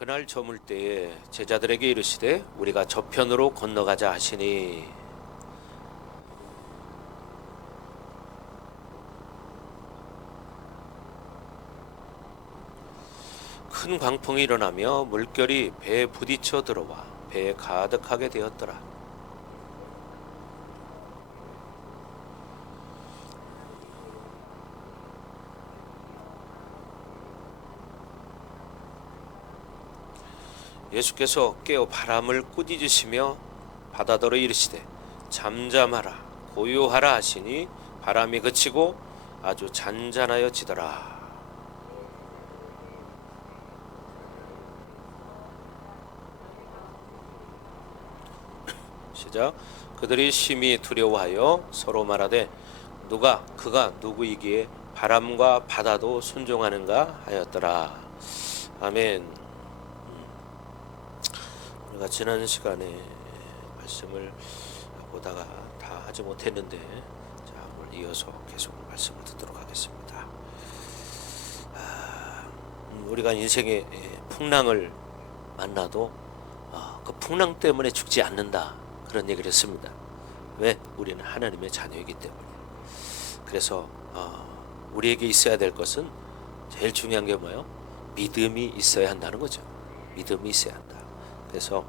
그날 저물 때에 제자들에게 이르시되 우리가 저편으로 건너가자 하시니 큰 광풍이 일어나며 물결이 배에 부딪혀 들어와 배에 가득하게 되었더라. 예수께서 깨어 바람을 꾸짖으시며 바다더러 이르시되 잠잠하라 고요하라 하시니 바람이 그치고 아주 잔잔하여지더라. 시작. 그들이 심히 두려워하여 서로 말하되 그가 누구이기에 바람과 바다도 순종하는가 하였더라. 아멘. 우리가 지난 시간에 말씀을 보다가 다 하지 못했는데 자, 오늘 이어서 계속 말씀을 듣도록 하겠습니다. 우리가 인생의 풍랑을 만나도 그 풍랑 때문에 죽지 않는다, 그런 얘기를 했습니다. 왜? 우리는 하나님의 자녀이기 때문에. 그래서 우리에게 있어야 될 것은 제일 중요한 게 뭐예요? 믿음이 있어야 한다는 거죠. 믿음이 있어야 한다. 그래서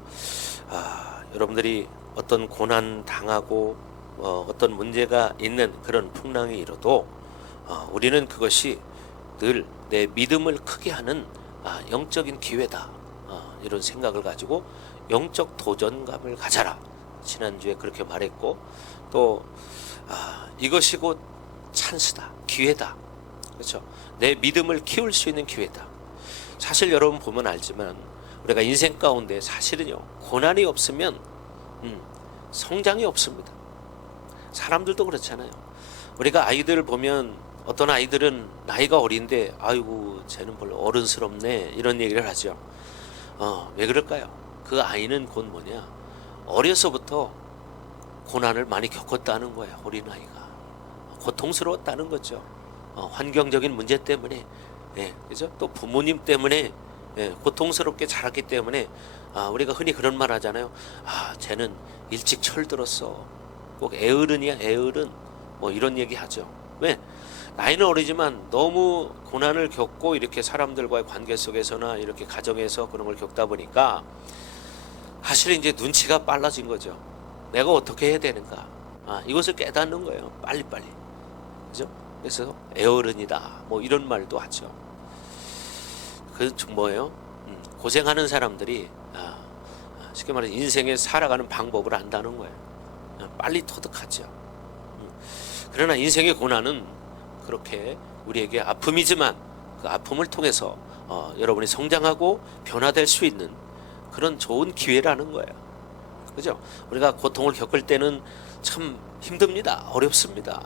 여러분들이 어떤 고난 당하고 어떤 문제가 있는 그런 풍랑이 일어도 우리는 그것이 늘 내 믿음을 크게 하는 영적인 기회다, 이런 생각을 가지고 영적 도전감을 가져라. 지난주에 그렇게 말했고, 또 이것이 곧 찬스다, 기회다. 그렇죠? 내 믿음을 키울 수 있는 기회다. 사실 여러분 보면 알지만 우리가 인생 가운데 사실은요, 고난이 없으면 성장이 없습니다. 사람들도 그렇잖아요. 우리가 아이들을 보면 어떤 아이들은 나이가 어린데 아이고 쟤는 별로 어른스럽네, 이런 얘기를 하죠. 왜 그럴까요? 그 아이는 곧 뭐냐, 어려서부터 고난을 많이 겪었다는 거예요. 어린아이가 고통스러웠다는 거죠. 환경적인 문제 때문에, 그죠? 또 부모님 때문에 고통스럽게 자랐기 때문에 우리가 흔히 그런 말 하잖아요. 쟤는 일찍 철들었어. 꼭 애어른이야, 애어른. 뭐 이런 얘기 하죠. 왜? 나이는 어리지만 너무 고난을 겪고 이렇게 사람들과의 관계 속에서나 이렇게 가정에서 그런 걸 겪다 보니까 사실 이제 눈치가 빨라진 거죠. 내가 어떻게 해야 되는가. 이것을 깨닫는 거예요. 빨리빨리. 그죠? 그래서 애어른이다, 뭐 이런 말도 하죠. 그 뭐예요? 고생하는 사람들이 쉽게 말해서 인생에 살아가는 방법을 안다는 거예요. 빨리 터득하죠. 그러나 인생의 고난은 그렇게 우리에게 아픔이지만 그 아픔을 통해서 여러분이 성장하고 변화될 수 있는 그런 좋은 기회라는 거예요. 그죠? 우리가 고통을 겪을 때는 참 힘듭니다. 어렵습니다.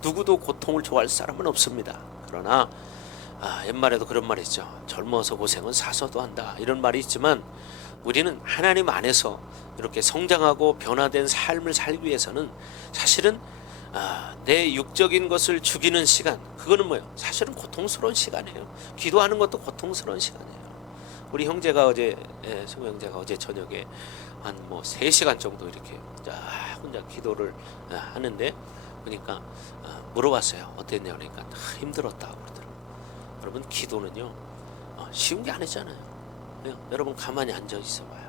누구도 고통을 좋아할 사람은 없습니다. 그러나 옛말에도 그런 말이 있죠. 젊어서 고생은 사서도 한다, 이런 말이 있지만 우리는 하나님 안에서 이렇게 성장하고 변화된 삶을 살기 위해서는 사실은 내 육적인 것을 죽이는 시간, 그거는 뭐예요? 사실은 고통스러운 시간이에요. 기도하는 것도 고통스러운 시간이에요. 우리 형제가 성우 형제가 어제 저녁에 한 3시간 정도 이렇게 혼자 기도를 하는데, 그러니까 물어봤어요. 어땠냐 그러니까 힘들었다고 그러더라고요. 여러분, 기도는요 쉬운 게 아니잖아요. 여러분 가만히 앉아 있어봐요.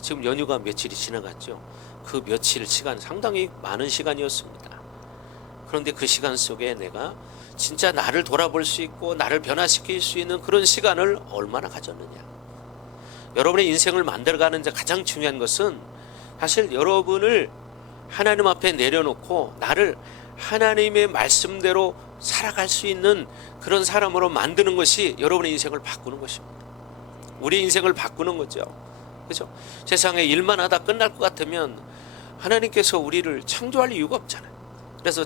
지금 연휴가 며칠이 지나갔죠. 그 며칠 시간 상당히 많은 시간이었습니다. 그런데 그 시간 속에 내가 진짜 나를 돌아볼 수 있고 나를 변화시킬 수 있는 그런 시간을 얼마나 가졌느냐. 여러분의 인생을 만들어가는 가장 중요한 것은 사실 여러분을 하나님 앞에 내려놓고 나를 하나님의 말씀대로 살아갈 수 있는 그런 사람으로 만드는 것이 여러분의 인생을 바꾸는 것입니다. 우리 인생을 바꾸는 거죠. 그렇죠? 세상에 일만 하다 끝날 것 같으면 하나님께서 우리를 창조할 이유가 없잖아요. 그래서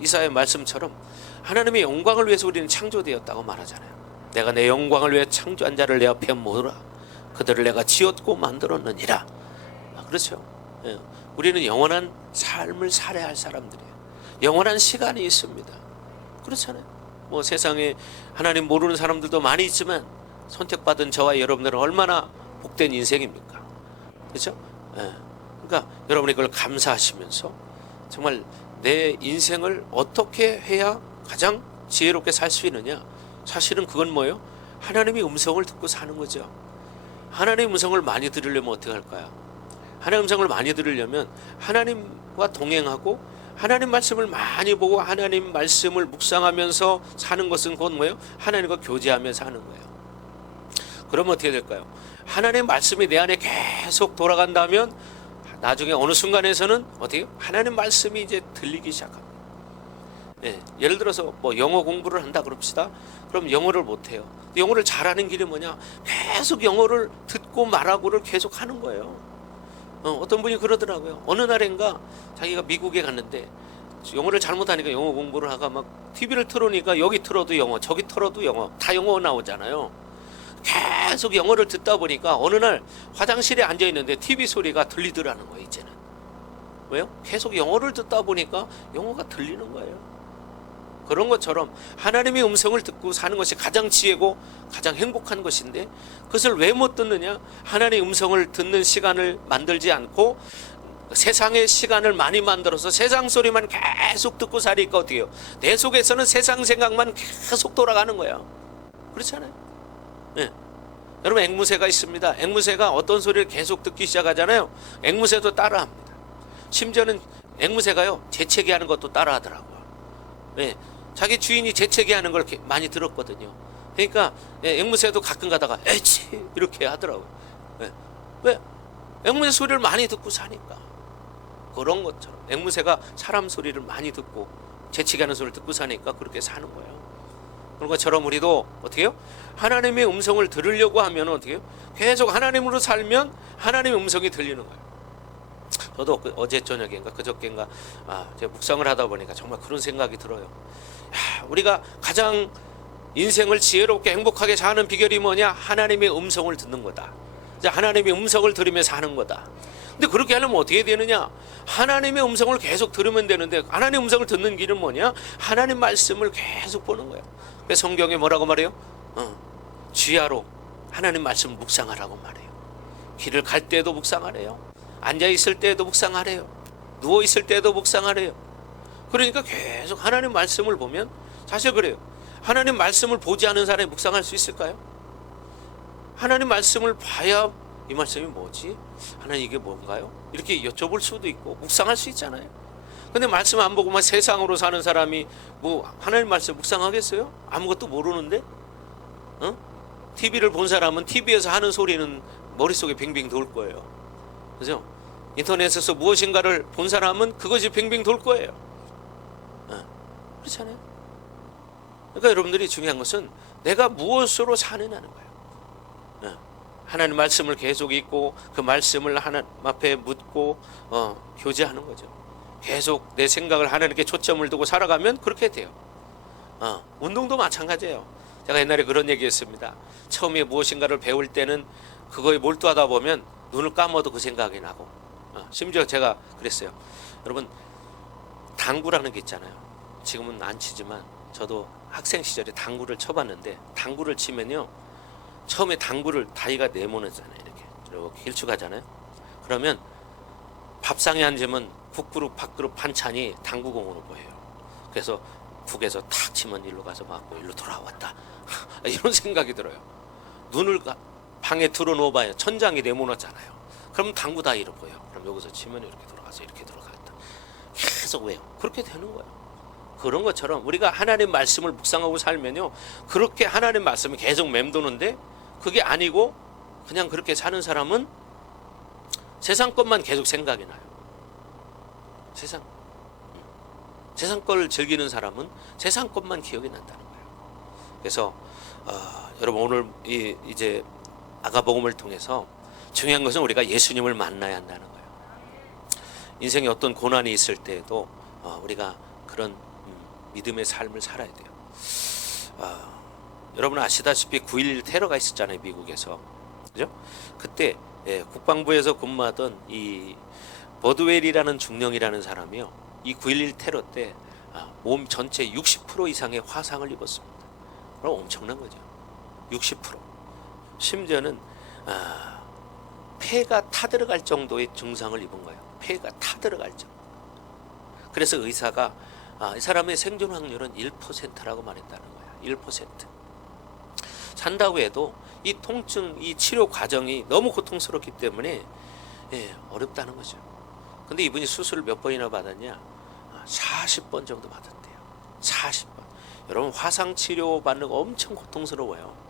이사야의 말씀처럼 하나님의 영광을 위해서 우리는 창조되었다고 말하잖아요. 내가 내 영광을 위해 창조한 자를 내 앞에 모으라. 그들을 내가 지었고 만들었느니라. 그렇죠? 우리는 영원한 삶을 살아야 할 사람들이에요. 영원한 시간이 있습니다. 그렇잖아요. 세상에 하나님 모르는 사람들도 많이 있지만 선택받은 저와 여러분들은 얼마나 복된 인생입니까? 그렇죠? 예. 그러니까 여러분이 그걸 감사하시면서 정말 내 인생을 어떻게 해야 가장 지혜롭게 살 수 있느냐? 사실은 그건 뭐예요? 하나님의 음성을 듣고 사는 거죠. 하나님의 음성을 많이 들으려면 어떻게 할까요? 하나님의 음성을 많이 들으려면 하나님과 동행하고 하나님 말씀을 많이 보고 하나님 말씀을 묵상하면서 사는 것은 곧 뭐예요? 하나님과 교제하면서 사는 거예요. 그러면 어떻게 될까요? 하나님의 말씀이 내 안에 계속 돌아간다면 나중에 어느 순간에서는 어떻게 하나님 말씀이 이제 들리기 시작합니다. 예, 예를 들어서 뭐 영어 공부를 한다 그럽시다. 그럼 영어를 못해요. 영어를 잘하는 길이 뭐냐? 계속 영어를 듣고 말하고를 계속 하는 거예요. 어떤 분이 그러더라고요. 어느 날인가 자기가 미국에 갔는데 영어를 잘못하니까 영어 공부를 하가 막 TV를 틀어놓으니까 여기 틀어도 영어, 저기 틀어도 영어, 다 영어 나오잖아요. 계속 영어를 듣다 보니까 어느 날 화장실에 앉아 있는데 TV 소리가 들리더라는 거예요. 이제는 왜요? 계속 영어를 듣다 보니까 영어가 들리는 거예요. 그런 것처럼 하나님의 음성을 듣고 사는 것이 가장 지혜고 가장 행복한 것인데 그것을 왜 못 듣느냐? 하나님의 음성을 듣는 시간을 만들지 않고 세상의 시간을 많이 만들어서 세상 소리만 계속 듣고 사니까 어떻게 해요? 내 속에서는 세상 생각만 계속 돌아가는 거야. 그렇잖아요. 네. 여러분 앵무새가 있습니다. 앵무새가 어떤 소리를 계속 듣기 시작하잖아요. 앵무새도 따라합니다. 심지어는 앵무새가요 재채기 하는 것도 따라하더라고요. 네. 자기 주인이 재채기 하는 걸 많이 들었거든요. 그러니까 앵무새도 가끔 가다가 에치 이렇게 하더라고요. 네. 왜? 앵무새 소리를 많이 듣고 사니까. 그런 것처럼 앵무새가 사람 소리를 많이 듣고 재채기 하는 소리를 듣고 사니까 그렇게 사는 거예요. 그런 것처럼 우리도 어떻게 해요? 하나님의 음성을 들으려고 하면 어떻게 해요? 계속 하나님으로 살면 하나님의 음성이 들리는 거예요. 저도 어제 저녁인가 그저께인가 제가 묵상을 하다 보니까 정말 그런 생각이 들어요. 우리가 가장 인생을 지혜롭게 행복하게 사는 비결이 뭐냐? 하나님의 음성을 듣는 거다. 하나님의 음성을 들으며 사는 거다. 근데 그렇게 하려면 어떻게 되느냐? 하나님의 음성을 계속 들으면 되는데 하나님의 음성을 듣는 길은 뭐냐? 하나님 말씀을 계속 보는 거예요. 그래서 성경에 뭐라고 말해요? 주야로 하나님 말씀을 묵상하라고 말해요. 길을 갈 때도 묵상하래요. 앉아있을 때도 묵상하래요. 누워있을 때도 묵상하래요. 그러니까 계속 하나님 말씀을 보면 사실 그래요. 하나님 말씀을 보지 않은 사람이 묵상할 수 있을까요? 하나님 말씀을 봐야 이 말씀이 뭐지? 하나님 이게 뭔가요? 이렇게 여쭤볼 수도 있고 묵상할 수 있잖아요. 근데 말씀 안 보고만 세상으로 사는 사람이 뭐 하나님 말씀 묵상하겠어요? 아무것도 모르는데? TV를 본 사람은 TV에서 하는 소리는 머릿속에 빙빙 돌 거예요. 그죠? 인터넷에서 무엇인가를 본 사람은 그것이 빙빙 돌 거예요. 그렇잖아요. 그러니까 여러분들이 중요한 것은 내가 무엇으로 사느냐는 거예요. 하나님 말씀을 계속 읽고 그 말씀을 하나님 앞에 묻고 교제하는 거죠. 계속 내 생각을 하나님께 초점을 두고 살아가면 그렇게 돼요. 운동도 마찬가지예요. 제가 옛날에 그런 얘기했습니다. 처음에 무엇인가를 배울 때는 그거에 몰두하다 보면 눈을 감아도 그 생각이 나고 심지어 제가 그랬어요. 여러분 당구라는 게 있잖아요. 지금은 안 치지만 저도 학생 시절에 당구를 쳐봤는데 당구를 치면요 처음에 당구를 다리가 네모나잖아요. 이렇게 길쭉하잖아요. 그러면 밥상에 앉으면 국그릇 밥그릇 반찬이 당구공으로 보여요. 그래서 국에서 탁 치면 일로 가서 맞고 일로 돌아왔다 이런 생각이 들어요. 눈을 방에 들어놓아봐요. 천장이 네모나잖아요. 그럼 당구 다리로 보여. 그럼 여기서 치면 이렇게 돌아가서 이렇게 들어갔다. 계속 왜요? 그렇게 되는 거예요. 그런 것처럼 우리가 하나님 말씀을 묵상하고 살면요 그렇게 하나님 말씀이 계속 맴도는데 그게 아니고 그냥 그렇게 사는 사람은 세상 것만 계속 생각이 나요. 세상 걸 즐기는 사람은 세상 것만 기억이 난다는 거예요. 그래서 여러분 오늘 이제 아가복음을 통해서 중요한 것은 우리가 예수님을 만나야 한다는 거예요. 인생에 어떤 고난이 있을 때에도 우리가 그런 믿음의 삶을 살아야 돼요. 여러분 아시다시피 9.11 테러가 있었잖아요. 미국에서. 그죠? 그때 국방부에서 근무하던 이 버드웰이라는 중령이라는 사람이요. 이 9.11 테러 때 몸 전체 60% 이상의 화상을 입었습니다. 그럼 엄청난 거죠. 60%. 심지어는 폐가 타들어갈 정도의 증상을 입은 거예요. 폐가 타들어갈 정도. 그래서 의사가 이 사람의 생존 확률은 1%라고 말했다는 거야. 1%. 산다고 해도 이 통증, 이 치료 과정이 너무 고통스럽기 때문에 어렵다는 거죠. 근데 이분이 수술을 몇 번이나 받았냐? 40번 정도 받았대요. 40번. 여러분 화상 치료 받는 거 엄청 고통스러워요.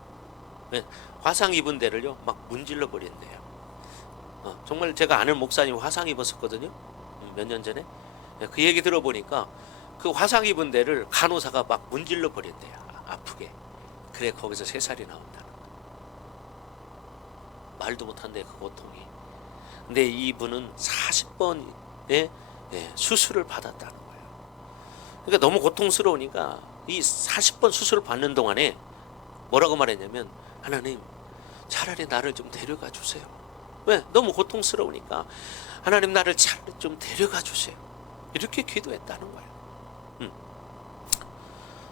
화상 입은 데를요 막 문질러 버린대요. 정말 제가 아는 목사님 화상 입었었거든요. 몇 년 전에. 그 얘기 들어보니까 그 화상 입은 데를 간호사가 막 문질러 버린대요. 아프게. 그래 거기서 새살이 나온다는 거. 말도 못한대 그 고통이. 근데 이분은 40번의 수술을 받았다는 거예요. 그러니까 너무 고통스러우니까 이 40번 수술을 받는 동안에 뭐라고 말했냐면 하나님 차라리 나를 좀 데려가 주세요. 왜? 너무 고통스러우니까 하나님 나를 차라리 좀 데려가 주세요. 이렇게 기도했다는 거예요.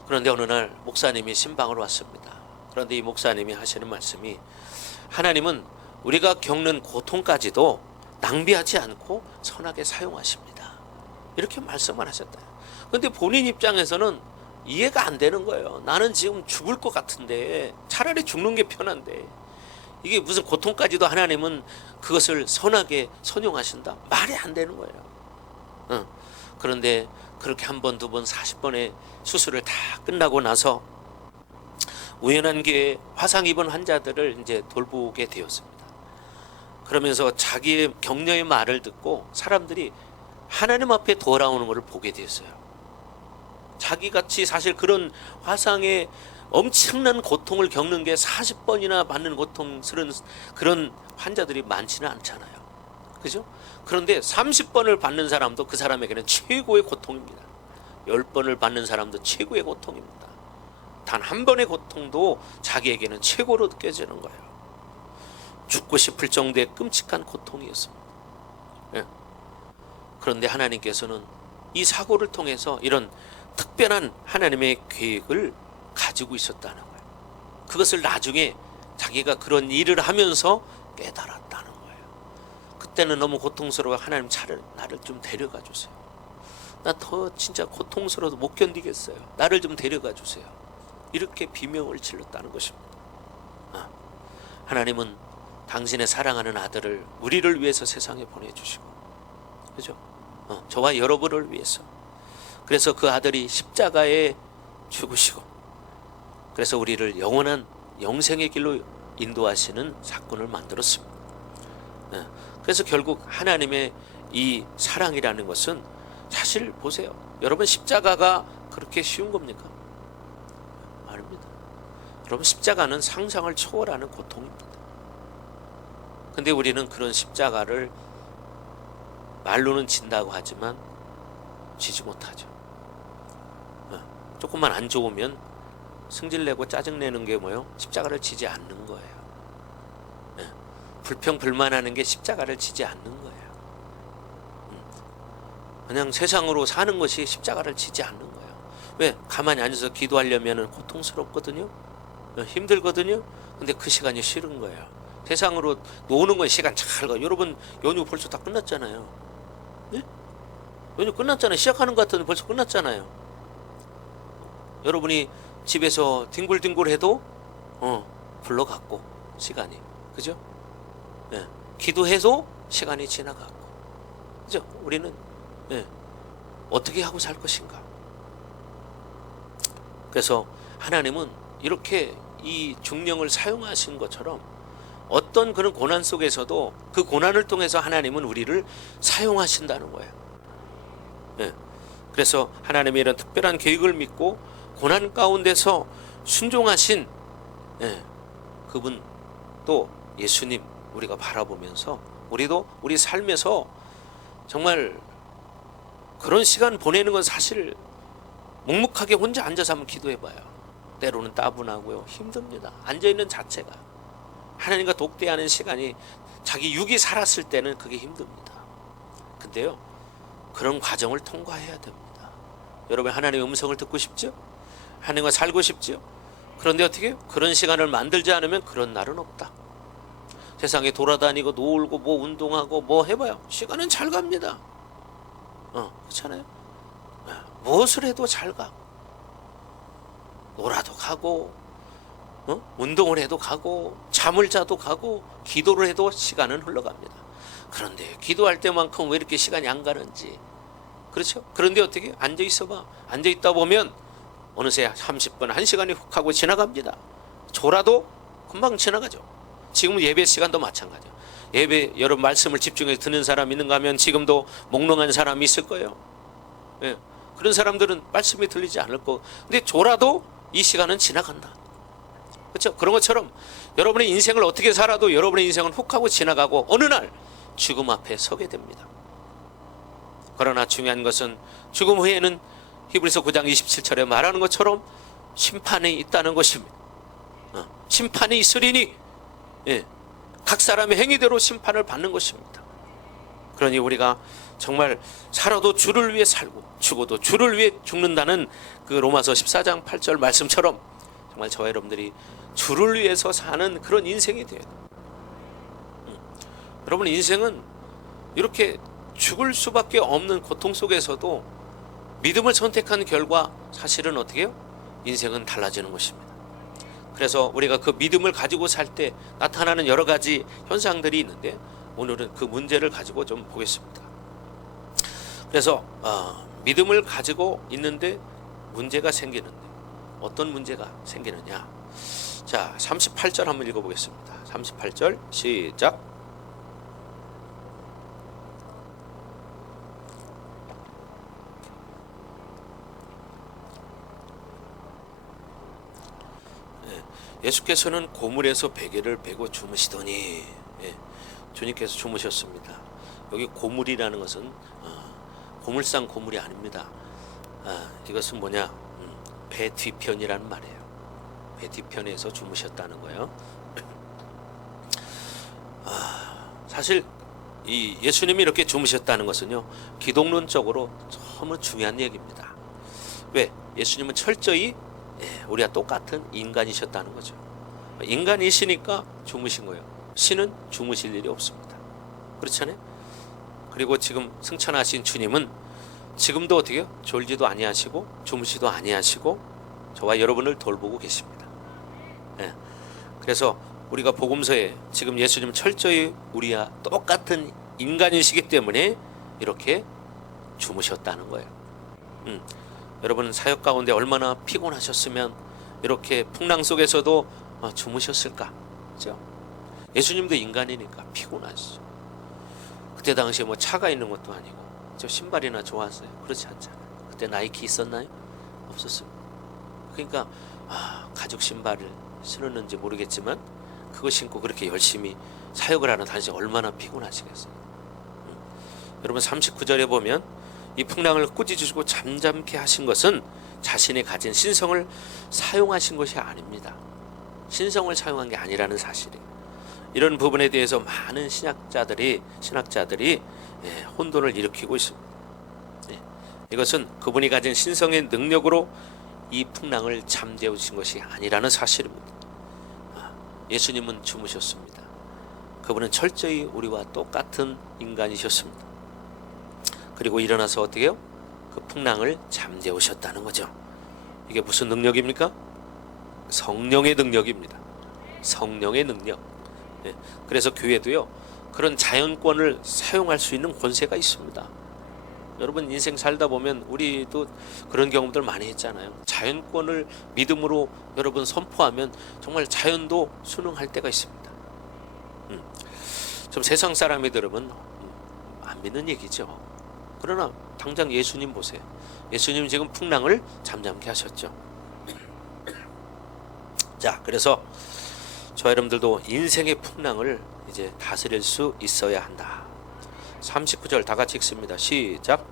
그런데 어느 날 목사님이 신방을 왔습니다. 그런데 이 목사님이 하시는 말씀이 하나님은 우리가 겪는 고통까지도 낭비하지 않고 선하게 사용하십니다. 이렇게 말씀을 하셨다. 그런데 본인 입장에서는 이해가 안 되는 거예요. 나는 지금 죽을 것 같은데 차라리 죽는 게 편한데 이게 무슨 고통까지도 하나님은 그것을 선하게 선용하신다? 말이 안 되는 거예요. 그런데 그렇게 한 번, 두 번, 40번의 수술을 다 끝나고 나서 우연한 기회에 화상 입은 환자들을 이제 돌보게 되었습니다. 그러면서 자기의 격려의 말을 듣고 사람들이 하나님 앞에 돌아오는 것을 보게 되었어요. 자기같이 사실 그런 화상의 엄청난 고통을 겪는 게 40번이나 받는 고통스러운 그런 환자들이 많지는 않잖아요. 그죠? 그런데 30번을 받는 사람도 그 사람에게는 최고의 고통입니다. 10번을 받는 사람도 최고의 고통입니다. 단 한 번의 고통도 자기에게는 최고로 느껴지는 거예요. 죽고 싶을 정도의 끔찍한 고통이었습니다. 그런데 하나님께서는 이 사고를 통해서 이런 특별한 하나님의 계획을 가지고 있었다는 거예요. 그것을 나중에 자기가 그런 일을 하면서 깨달았다는 거예요. 그때는 너무 고통스러워. 하나님 차라리 나를 좀 데려가 주세요. 나 더 진짜 고통스러워도 못 견디겠어요. 나를 좀 데려가 주세요. 이렇게 비명을 질렀다는 것입니다. 하나님은 당신의 사랑하는 아들을 우리를 위해서 세상에 보내주시고, 그죠? 저와 여러분을 위해서. 그래서 그 아들이 십자가에 죽으시고, 그래서 우리를 영원한 영생의 길로 인도하시는 사건을 만들었습니다. 그래서 결국 하나님의 이 사랑이라는 것은 사실 보세요. 여러분 십자가가 그렇게 쉬운 겁니까? 아닙니다. 여러분 십자가는 상상을 초월하는 고통입니다. 근데 우리는 그런 십자가를 말로는 진다고 하지만 지지 못하죠. 조금만 안 좋으면 승질내고 짜증내는 게 뭐예요? 십자가를 지지 않는 거예요. 불평불만하는 게 십자가를 지지 않는 거예요. 그냥 세상으로 사는 것이 십자가를 지지 않는 거예요. 왜? 가만히 앉아서 기도하려면 고통스럽거든요. 힘들거든요. 근데 그 시간이 싫은 거예요. 세상으로 노는 건 시간 잘 가. 여러분 연휴 벌써 다 끝났잖아요. 네? 연휴 끝났잖아요. 시작하는 것 같은데 벌써 끝났잖아요. 여러분이 집에서 뒹굴뒹굴 해도 불러갔고 시간이, 그죠? 네. 기도해서 시간이 지나가고, 그죠? 우리는 어떻게 하고 살 것인가? 그래서 하나님은 이렇게 이 중령을 사용하신 것처럼 어떤 그런 고난 속에서도 그 고난을 통해서 하나님은 우리를 사용하신다는 거예요. 그래서 하나님의 이런 특별한 계획을 믿고 고난 가운데서 순종하신 그분, 또 예수님 우리가 바라보면서 우리도 우리 삶에서 정말 그런 시간 보내는 건 사실 묵묵하게 혼자 앉아서 한번 기도해봐요. 때로는 따분하고요, 힘듭니다. 앉아있는 자체가 하나님과 독대하는 시간이, 자기 육이 살았을 때는 그게 힘듭니다. 근데요, 그런 과정을 통과해야 됩니다. 여러분 하나님의 음성을 듣고 싶죠? 하나님과 살고 싶죠? 그런데 어떻게 해요? 그런 시간을 만들지 않으면 그런 날은 없다. 세상에 돌아다니고 놀고 뭐 운동하고 뭐 해봐요. 시간은 잘 갑니다. 그렇잖아요. 무엇을 해도 잘 가. 놀아도 가고, 운동을 해도 가고, 잠을 자도 가고, 기도를 해도 시간은 흘러갑니다. 그런데 기도할 때만큼 왜 이렇게 시간이 안 가는지. 그렇죠? 그런데 어떻게 앉아 있어봐. 앉아 있다 보면 어느새 30분, 1시간이 훅 하고 지나갑니다. 졸아도 금방 지나가죠. 지금 예배 시간도 마찬가지예요. 예배 여러분 말씀을 집중해서 듣는 사람 있는가 하면 지금도 몽롱한 사람이 있을 거예요. 예. 그런 사람들은 말씀이 들리지 않을 거고, 근데 졸아도 이 시간은 지나간다. 그렇죠? 그런 것처럼 여러분의 인생을 어떻게 살아도 여러분의 인생은 훅 하고 지나가고 어느 날 죽음 앞에 서게 됩니다. 그러나 중요한 것은 죽음 후에는 히브리서 9장 27절에 말하는 것처럼 심판이 있다는 것입니다. 심판이 있으리니, 각 사람의 행위대로 심판을 받는 것입니다. 그러니 우리가 정말 살아도 주를 위해 살고 죽어도 주를 위해 죽는다는 그 로마서 14장 8절 말씀처럼 정말 저와 여러분들이 주를 위해서 사는 그런 인생이 돼요. 여러분 인생은 이렇게 죽을 수밖에 없는 고통 속에서도 믿음을 선택한 결과 사실은 어떻게 해요? 인생은 달라지는 것입니다. 그래서 우리가 그 믿음을 가지고 살 때 나타나는 여러 가지 현상들이 있는데 오늘은 그 문제를 가지고 좀 보겠습니다. 그래서 믿음을 가지고 있는데 문제가 생기는데 어떤 문제가 생기느냐. 자, 38절 한번 읽어보겠습니다. 38절 시작. 예수께서는 고물에서 베개를 베고 주무시더니, 주님께서 주무셨습니다. 여기 고물이라는 것은 고물상 고물이 아닙니다. 이것은 뭐냐, 배 뒤편이라는 말이에요. 배 뒤편에서 주무셨다는 거예요. 사실 이 예수님이 이렇게 주무셨다는 것은요, 기독론적으로 너무 중요한 얘기입니다. 왜? 예수님은 철저히 우리와 똑같은 인간이셨다는 거죠. 인간이시니까 주무신 거예요. 신은 주무실 일이 없습니다. 그렇잖아요. 그리고 지금 승천하신 주님은 지금도 어떻게 해요? 졸지도 아니하시고 주무시도 아니하시고 저와 여러분을 돌보고 계십니다. 그래서 우리가 복음서에 지금 예수님은 철저히 우리와 똑같은 인간이시기 때문에 이렇게 주무셨다는 거예요. 여러분 사역 가운데 얼마나 피곤하셨으면 이렇게 풍랑 속에서도 주무셨을까? 그렇죠? 예수님도 인간이니까 피곤하시죠. 그때 당시에 뭐 차가 있는 것도 아니고 저 신발이나 좋았어요. 그렇지 않잖아요. 그때 나이키 있었나요? 없었습니다. 그러니까 가죽 신발을 신었는지 모르겠지만 그거 신고 그렇게 열심히 사역을 하는 당시 얼마나 피곤하시겠어요. 여러분 39절에 보면 이 풍랑을 꾸짖으시고 잠잠케 하신 것은 자신이 가진 신성을 사용하신 것이 아닙니다. 신성을 사용한 게 아니라는 사실이에요. 이런 부분에 대해서 많은 신학자들이 혼돈을 일으키고 있습니다. 이것은 그분이 가진 신성의 능력으로 이 풍랑을 잠재우신 것이 아니라는 사실입니다. 예수님은 주무셨습니다. 그분은 철저히 우리와 똑같은 인간이셨습니다. 그리고 일어나서 어떻게 해요? 그 풍랑을 잠재우셨다는 거죠. 이게 무슨 능력입니까? 성령의 능력입니다. 성령의 능력. 그래서 교회도요, 그런 자연권을 사용할 수 있는 권세가 있습니다. 여러분 인생 살다 보면 우리도 그런 경험들 많이 했잖아요. 자연권을 믿음으로 여러분 선포하면 정말 자연도 순응할 때가 있습니다. 좀 세상 사람이 들으면 안 믿는 얘기죠. 그러나 당장 예수님 보세요. 예수님 지금 풍랑을 잠잠케 하셨죠. 자, 그래서 저 여러분들도 인생의 풍랑을 이제 다스릴 수 있어야 한다. 39절 다 같이 읽습니다. 시작.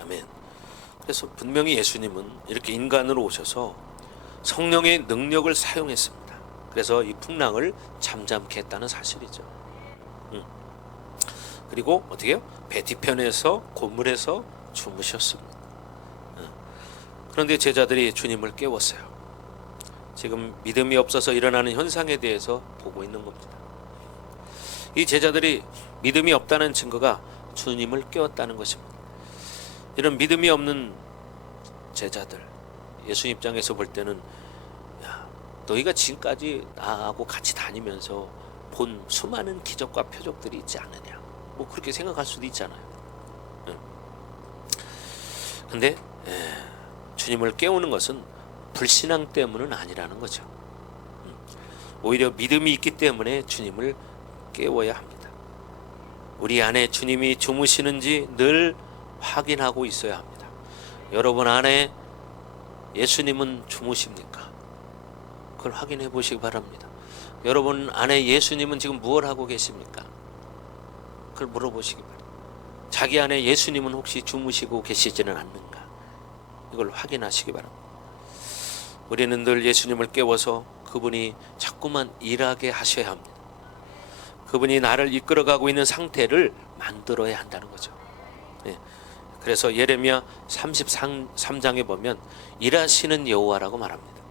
아멘. 그래서 분명히 예수님은 이렇게 인간으로 오셔서 성령의 능력을 사용했습니다. 그래서 이 풍랑을 잠잠케 했다는 사실이죠. 그리고 어떻게 해요? 배 뒤편에서 고물에서 주무셨습니다. 그런데 제자들이 주님을 깨웠어요. 지금 믿음이 없어서 일어나는 현상에 대해서 보고 있는 겁니다. 이 제자들이 믿음이 없다는 증거가 주님을 깨웠다는 것입니다. 이런 믿음이 없는 제자들, 예수님 입장에서 볼 때는 야, 너희가 지금까지 나하고 같이 다니면서 본 수많은 기적과 표적들이 있지 않느냐, 뭐 그렇게 생각할 수도 있잖아요. 근데 주님을 깨우는 것은 불신앙 때문은 아니라는 거죠. 오히려 믿음이 있기 때문에 주님을 깨워야 합니다. 우리 안에 주님이 주무시는지 늘 확인하고 있어야 합니다. 여러분 안에 예수님은 주무십니까? 그걸 확인해 보시기 바랍니다. 여러분 안에 예수님은 지금 무엇을 하고 계십니까? 그걸 물어보시기 바랍니다. 자기 안에 예수님은 혹시 주무시고 계시지는 않는가? 이걸 확인하시기 바랍니다. 우리는 늘 예수님을 깨워서 그분이 자꾸만 일하게 하셔야 합니다. 그분이 나를 이끌어가고 있는 상태를 만들어야 한다는 거죠. 그래서 예레미야 33장에 보면 일하시는 여호와라고 말합니다.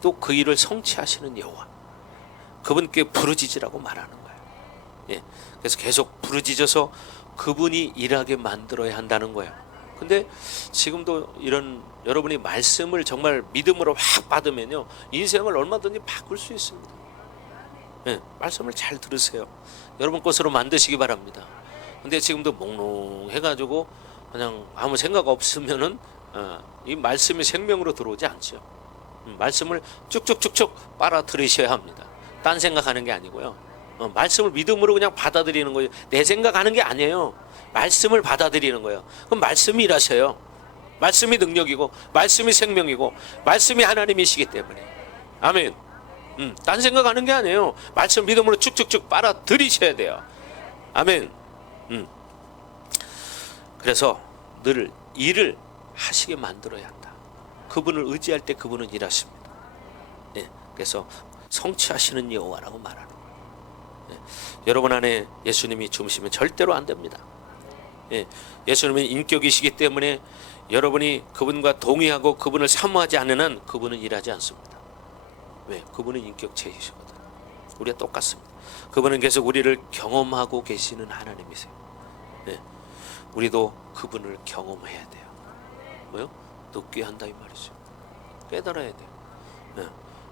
또 그 일을 성취하시는 여호와, 그분께 부르짖으라고 말하는 거예요. 그래서 계속 부르짖어서 그분이 일하게 만들어야 한다는 거예요. 근데 지금도 이런 여러분이 말씀을 정말 믿음으로 확 받으면요, 인생을 얼마든지 바꿀 수 있습니다. 말씀을 잘 들으세요. 여러분 것으로 만드시기 바랍니다. 근데 지금도 몽롱해가지고 그냥 아무 생각 없으면은 이 말씀이 생명으로 들어오지 않죠. 말씀을 쭉쭉쭉쭉 빨아들이셔야 합니다. 딴 생각하는 게 아니고요. 말씀을 믿음으로 그냥 받아들이는 거예요. 내 생각하는 게 아니에요. 말씀을 받아들이는 거예요. 그럼 말씀이 일하셔요. 말씀이 능력이고 말씀이 생명이고 말씀이 하나님이시기 때문에. 아멘. 딴 생각하는 게 아니에요. 말씀 믿음으로 쭉쭉쭉 빨아들이셔야 돼요. 아멘. 그래서 늘 일을 하시게 만들어야 한다. 그분을 의지할 때 그분은 일하십니다. 그래서 성취하시는 여호와라고 말하는 거예요. 여러분 안에 예수님이 주무시면 절대로 안 됩니다. 예수님은 인격이시기 때문에 여러분이 그분과 동의하고 그분을 사모하지 않는 한 그분은 일하지 않습니다. 왜? 그분은 인격체이시거든. 우리가 똑같습니다. 그분은 계속 우리를 경험하고 계시는 하나님이세요. 우리도 그분을 경험해야 돼요. 뭐요? 듣게 한다 이 말이죠. 깨달아야 돼요.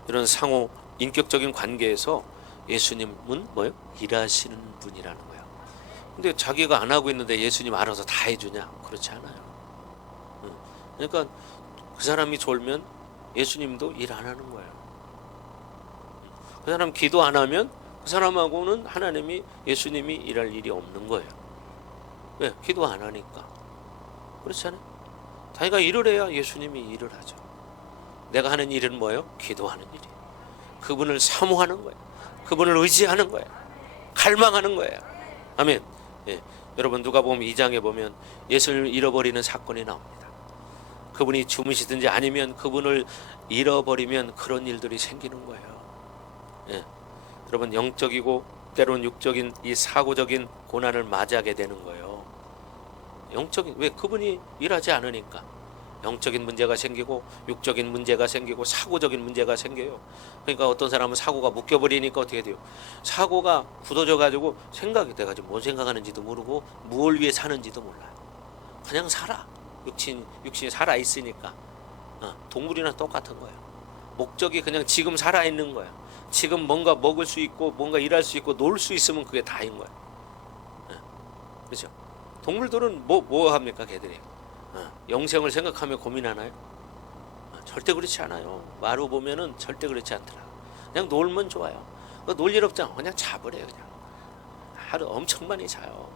이런 상호 인격적인 관계에서 예수님은 뭐요? 일하시는 분이라는 거예요. 근데 자기가 안 하고 있는데 예수님 알아서 다 해주냐? 그렇지 않아요. 그러니까 그 사람이 졸면 예수님도 일 안 하는 거예요. 그 사람 기도 안 하면 그 사람하고는 하나님이 예수님이 일할 일이 없는 거예요. 왜? 기도 안 하니까. 그렇잖아요. 자기가 일을 해야 예수님이 일을 하죠. 내가 하는 일은 뭐예요? 기도하는 일이에요. 그분을 사모하는 거예요. 그분을 의지하는 거예요. 갈망하는 거예요. 아멘. 여러분 누가복음 2장에 보면 예수를 잃어버리는 사건이 나옵니다. 그분이 주무시든지 아니면 그분을 잃어버리면 그런 일들이 생기는 거예요. 여러분 영적이고 때로는 육적인 이 사고적인 고난을 맞이하게 되는 거예요. 영적인, 왜? 그분이 일하지 않으니까 영적인 문제가 생기고 육적인 문제가 생기고 사고적인 문제가 생겨요. 그러니까 어떤 사람은 사고가 묶여버리니까 어떻게 돼요? 사고가 굳어져 가지고 생각이 돼가지고 뭔 생각하는지도 모르고 무엇을 위해 사는지도 몰라요. 그냥 살아. 육신이 살아 있으니까. 동물이나 똑같은 거예요. 목적이 그냥 지금 살아 있는 거예요. 지금 뭔가 먹을 수 있고 뭔가 일할 수 있고 놀 수 있으면 그게 다인 거예요. 그렇죠? 동물들은 뭐 합니까? 걔들이 영생을 생각하며 고민하나요? 절대 그렇지 않아요. 마루 보면은 절대 그렇지 않더라. 그냥 놀면 좋아요. 놀 일 없잖아. 그냥 자버려요. 그냥 하루 엄청 많이 자요.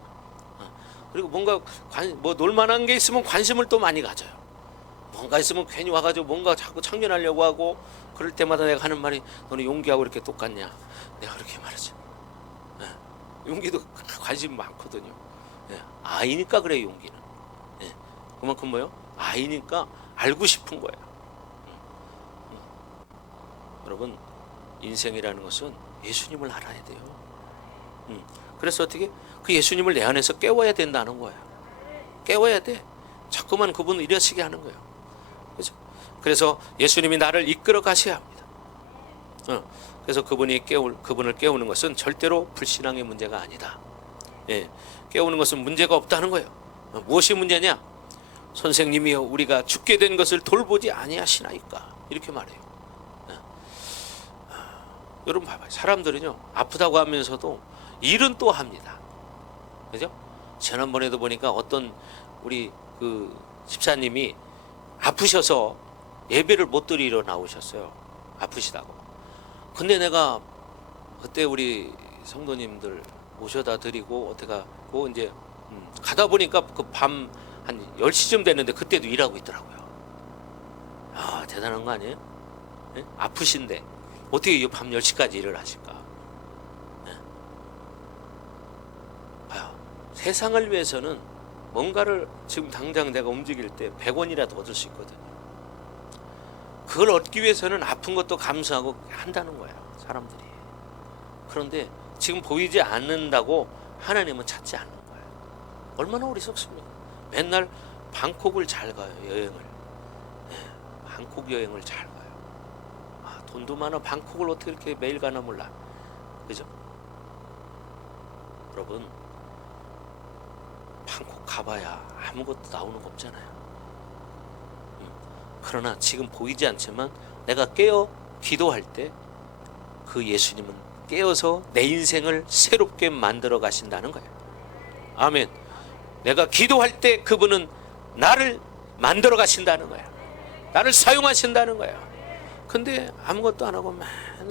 그리고 뭔가 뭐 놀만한 게 있으면 관심을 또 많이 가져요. 뭔가 있으면 괜히 와가지고 뭔가 자꾸 참견하려고 하고, 그럴 때마다 내가 하는 말이, 너는 용기하고 이렇게 똑같냐? 내가 그렇게 말하죠. 용기도 관심 많거든요. 아이니까 그래. 용기는 그만큼 뭐요? 아이니까 알고 싶은 거예요. 여러분, 인생이라는 것은 예수님을 알아야 돼요. 그래서 어떻게? 그 예수님을 내 안에서 깨워야 된다는 거예요. 깨워야 돼. 자꾸만 그분을 일어서게 하는 거예요. 그죠? 그래서 예수님이 나를 이끌어 가셔야 합니다. 그래서 그분을 깨우는 것은 절대로 불신앙의 문제가 아니다. 예, 깨우는 것은 문제가 없다는 거예요. 무엇이 문제냐? 선생님이여, 우리가 죽게 된 것을 돌보지 아니하시나이까, 이렇게 말해요. 여러분 봐봐요. 사람들은요, 아프다고 하면서도 일은 또 합니다. 그죠? 지난번에도 보니까 어떤 우리 그 집사님이 아프셔서 예배를 못 드리러 나오셨어요. 아프시다고. 근데 내가 그때 우리 성도님들 모셔다 드리고 어떻게 하고 이제 가다 보니까 그 밤 한 10시쯤 됐는데 그때도 일하고 있더라고요. 아, 대단한 거 아니에요? 네? 아프신데 어떻게 밤 10시까지 일을 하실까? 네. 봐요. 세상을 위해서는 뭔가를 지금 당장 내가 움직일 때 100원이라도 얻을 수 있거든요. 그걸 얻기 위해서는 아픈 것도 감수하고 한다는 거예요, 사람들이. 그런데 지금 보이지 않는다고 하나님은 찾지 않는 거예요. 얼마나 어리석습니까? 맨날 방콕을 잘 가요, 여행을. 네, 방콕 여행을 잘 가요. 아, 돈도 많아. 방콕을 어떻게 이렇게 매일 가나 몰라. 그죠? 여러분, 방콕 가봐야 아무것도 나오는 거 없잖아요. 그러나 지금 보이지 않지만 내가 깨어 기도할 때 그 예수님은 깨어서 내 인생을 새롭게 만들어 가신다는 거예요. 아멘. 내가 기도할 때 그분은 나를 만들어 가신다는 거야. 나를 사용하신다는 거야. 근데 아무것도 안 하고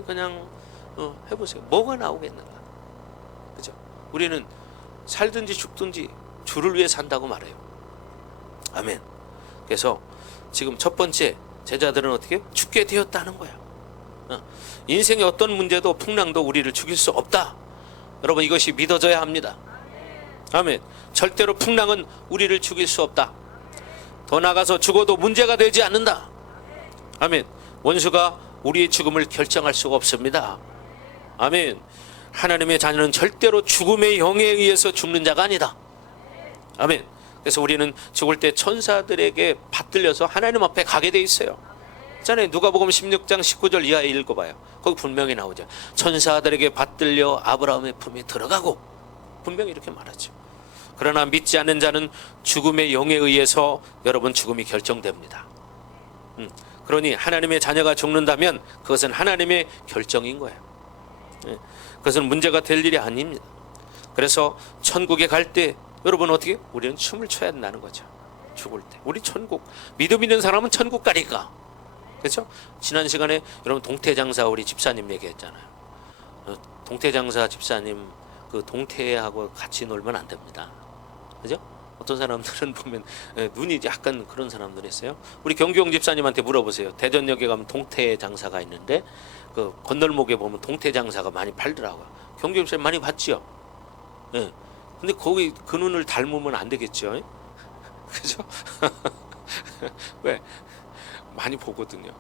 그냥 해보세요. 뭐가 나오겠는가? 그죠? 우리는 살든지 죽든지 주를 위해 산다고 말해요. 아멘. 그래서 지금 첫 번째, 제자들은 어떻게 죽게 되었다는 거야. 인생의 어떤 문제도 풍랑도 우리를 죽일 수 없다. 여러분, 이것이 믿어져야 합니다. 아멘. 절대로 풍랑은 우리를 죽일 수 없다. 더 나아가서 죽어도 문제가 되지 않는다. 아멘. 원수가 우리의 죽음을 결정할 수가 없습니다. 아멘. 하나님의 자녀는 절대로 죽음의 영에 의해서 죽는 자가 아니다. 아멘. 그래서 우리는 죽을 때 천사들에게 받들려서 하나님 앞에 가게 돼 있어요. 있잖아요. 누가복음 16장 19절 이하에 읽어봐요. 거기 분명히 나오죠. 천사들에게 받들려 아브라함의 품에 들어가고, 분명히 이렇게 말하죠. 그러나 믿지 않는 자는 죽음의 영에 의해서 여러분 죽음이 결정됩니다. 그러니 하나님의 자녀가 죽는다면 그것은 하나님의 결정인 거예요. 그것은 문제가 될 일이 아닙니다. 그래서 천국에 갈 때 여러분 어떻게? 우리는 춤을 춰야 된다는 거죠. 죽을 때. 우리 천국. 믿음 있는 사람은 천국 가니까. 그렇죠? 지난 시간에 여러분 동태장사 우리 집사님 얘기했잖아요. 동태장사 집사님 그 동태하고 같이 놀면 안 됩니다. 그죠? 어떤 사람들은 보면 눈이 약간 그런 사람들 있어요. 우리 경규용 집사님한테 물어보세요. 대전역에 가면 동태장사가 있는데 그 건널목에 보면 동태장사가 많이 팔더라고요. 경규용 집사님 많이 봤지요? 예. 근데 거기 그 눈을 닮으면 안 되겠죠? 그죠? 왜? 많이 보거든요.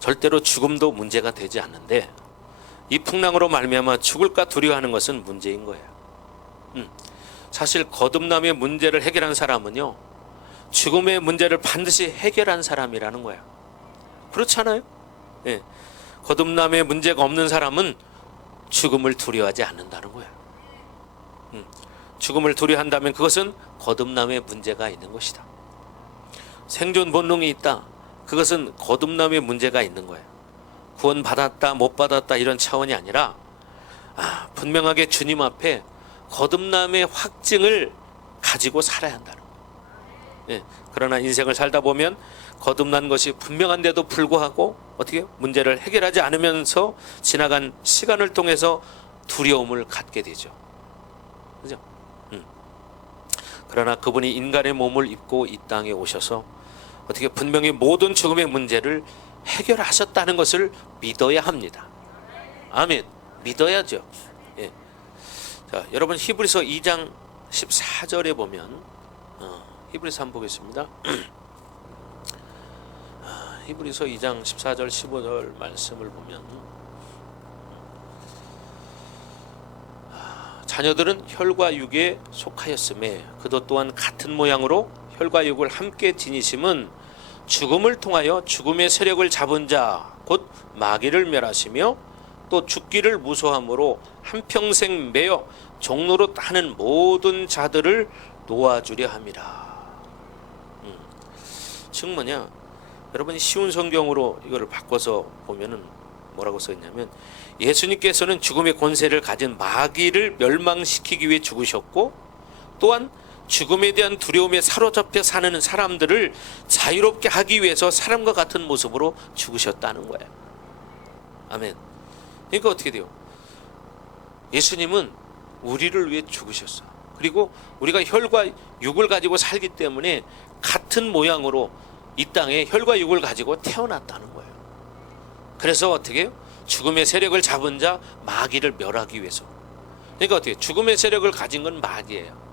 절대로 죽음도 문제가 되지 않는데 이 풍랑으로 말미암아 죽을까 두려워하는 것은 문제인 거예요. 사실 거듭남의 문제를 해결한 사람은요, 죽음의 문제를 반드시 해결한 사람이라는 거예요. 그렇잖아요? 예. 거듭남의 문제가 없는 사람은 죽음을 두려워하지 않는다는 거예요. 죽음을 두려워한다면 그것은 거듭남의 문제가 있는 것이다. 생존 본능이 있다. 그것은 거듭남의 문제가 있는 거예요. 구원 받았다 못 받았다 이런 차원이 아니라 분명하게 주님 앞에 거듭남의 확증을 가지고 살아야 한다는 거예요. 예. 그러나 인생을 살다 보면 거듭난 것이 분명한데도 불구하고 어떻게 문제를 해결하지 않으면서 지나간 시간을 통해서 두려움을 갖게 되죠. 그죠? 그러나 그분이 인간의 몸을 입고 이 땅에 오셔서 어떻게 분명히 모든 죽음의 문제를 해결하셨다는 것을 믿어야 합니다. 아멘. 믿어야죠. 예. 자, 여러분 히브리서 2장 14절에 보면 히브리서 한번 보겠습니다. 히브리서 2장 14절 15절 말씀을 보면 자녀들은 혈과 육에 속하였음에 그도 또한 같은 모양으로 혈과 육을 함께 지니심은 죽음을 통하여 죽음의 세력을 잡은 자 곧 마귀를 멸하시며 또 죽기를 무소함으로 한평생 매여 종로로 하는 모든 자들을 놓아주려 함이라. 즉 뭐냐, 여러분 쉬운 성경으로 이거를 바꿔서 보면은 뭐라고 써있냐면, 예수님께서는 죽음의 권세를 가진 마귀를 멸망시키기 위해 죽으셨고, 또한 죽음에 대한 두려움에 사로잡혀 사는 사람들을 자유롭게 하기 위해서 사람과 같은 모습으로 죽으셨다는 거예요. 아멘. 그러니까 어떻게 돼요? 예수님은 우리를 위해 죽으셨어. 그리고 우리가 혈과 육을 가지고 살기 때문에 같은 모양으로 이 땅에 혈과 육을 가지고 태어났다는 거예요. 그래서 어떻게 해요? 죽음의 세력을 잡은 자 마귀를 멸하기 위해서. 그러니까 어떻게 해요? 죽음의 세력을 가진 건 마귀예요.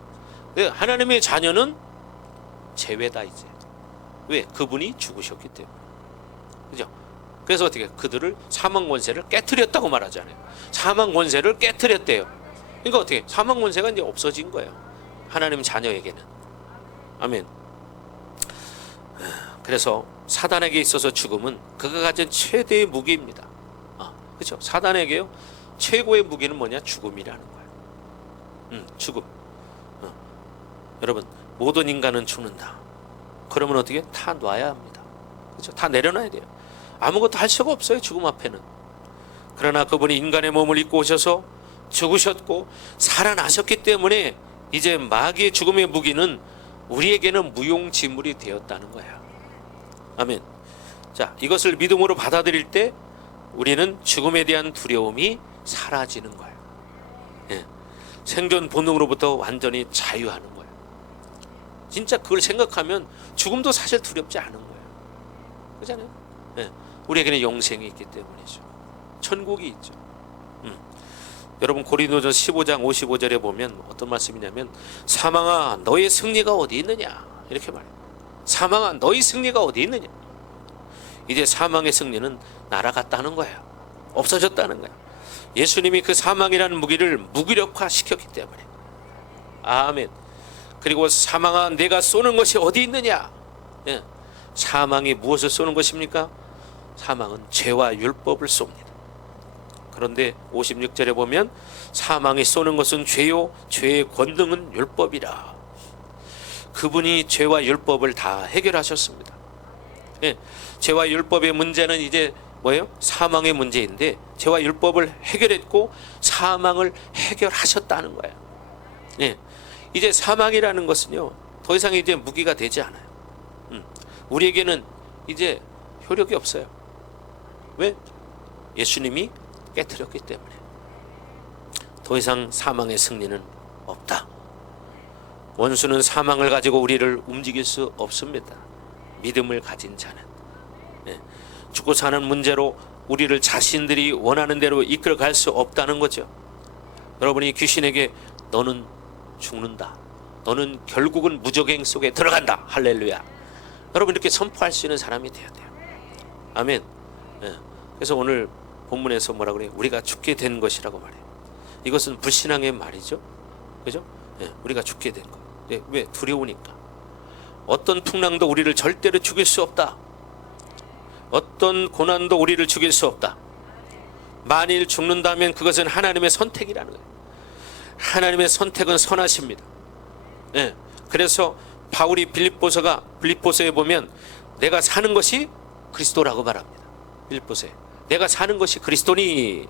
하나님의 자녀는 제외다 이제. 왜? 그분이 죽으셨기 때문에. 그죠? 그래서 어떻게 해요? 그들을 사망 권세를 깨트렸다고 말하잖아요. 사망 권세를 깨트렸대요. 그러니까 어떻게 해요? 사망 권세가 이제 없어진 거예요. 하나님 자녀에게는. 아멘. 그래서 사단에게 있어서 죽음은 그가 가진 최대의 무기입니다. 그렇죠? 사단에게요 최고의 무기는 뭐냐? 죽음이라는 거예요. 죽음. 여러분, 모든 인간은 죽는다. 그러면 어떻게? 다 놔야 합니다. 그렇죠? 다 내려놔야 돼요. 아무것도 할 수가 없어요, 죽음 앞에는. 그러나 그분이 인간의 몸을 입고 오셔서 죽으셨고 살아나셨기 때문에 이제 마귀의 죽음의 무기는 우리에게는 무용지물이 되었다는 거예요. 아멘. 자, 이것을 믿음으로 받아들일 때 우리는 죽음에 대한 두려움이 사라지는 거예요. 예. 생존 본능으로부터 완전히 자유하는 거예요. 진짜 그걸 생각하면 죽음도 사실 두렵지 않은 거예요. 그렇잖아요. 예. 우리에게는 영생이 있기 때문이죠. 천국이 있죠. 여러분 고린도전서 15장 55절에 보면 어떤 말씀이냐면, 사망아 너의 승리가 어디 있느냐, 이렇게 말해요. 사망아 너의 승리가 어디 있느냐. 이제 사망의 승리는 날아갔다는 거예요. 없어졌다는 거예요. 예수님이 그 사망이라는 무기를 무기력화 시켰기 때문에. 아멘. 그리고 사망아 내가 쏘는 것이 어디 있느냐. 예. 사망이 무엇을 쏘는 것입니까? 사망은 죄와 율법을 쏩니다. 그런데 56절에 보면 사망이 쏘는 것은 죄요 죄의 권능은 율법이라. 그분이 죄와 율법을 다 해결하셨습니다. 예. 죄와 율법의 문제는 이제 뭐예요? 사망의 문제인데 죄와 율법을 해결했고 사망을 해결하셨다는 거예요. 예. 이제 사망이라는 것은요 더 이상 이제 무기가 되지 않아요. 우리에게는 이제 효력이 없어요. 왜? 예수님이 깨트렸기 때문에. 더 이상 사망의 승리는 없다. 원수는 사망을 가지고 우리를 움직일 수 없습니다. 믿음을 가진 자는. 예. 죽고 사는 문제로 우리를 자신들이 원하는 대로 이끌어갈 수 없다는 거죠. 여러분이 귀신에게 너는 죽는다, 너는 결국은 무적행 속에 들어간다, 할렐루야, 여러분 이렇게 선포할 수 있는 사람이 돼야 돼요. 아멘. 예. 그래서 오늘 본문에서 뭐라 그래요? 우리가 죽게 된 것이라고 말해요. 이것은 불신앙의 말이죠. 그죠? 예. 우리가 죽게 된 것. 예. 왜? 두려우니까. 어떤 풍랑도 우리를 절대로 죽일 수 없다. 어떤 고난도 우리를 죽일 수 없다. 만일 죽는다면 그것은 하나님의 선택이라는 거예요. 하나님의 선택은 선하십니다. 예. 그래서 바울이 빌립보서에 보면 내가 사는 것이 그리스도라고 말합니다. 빌립보서에 내가 사는 것이 그리스도니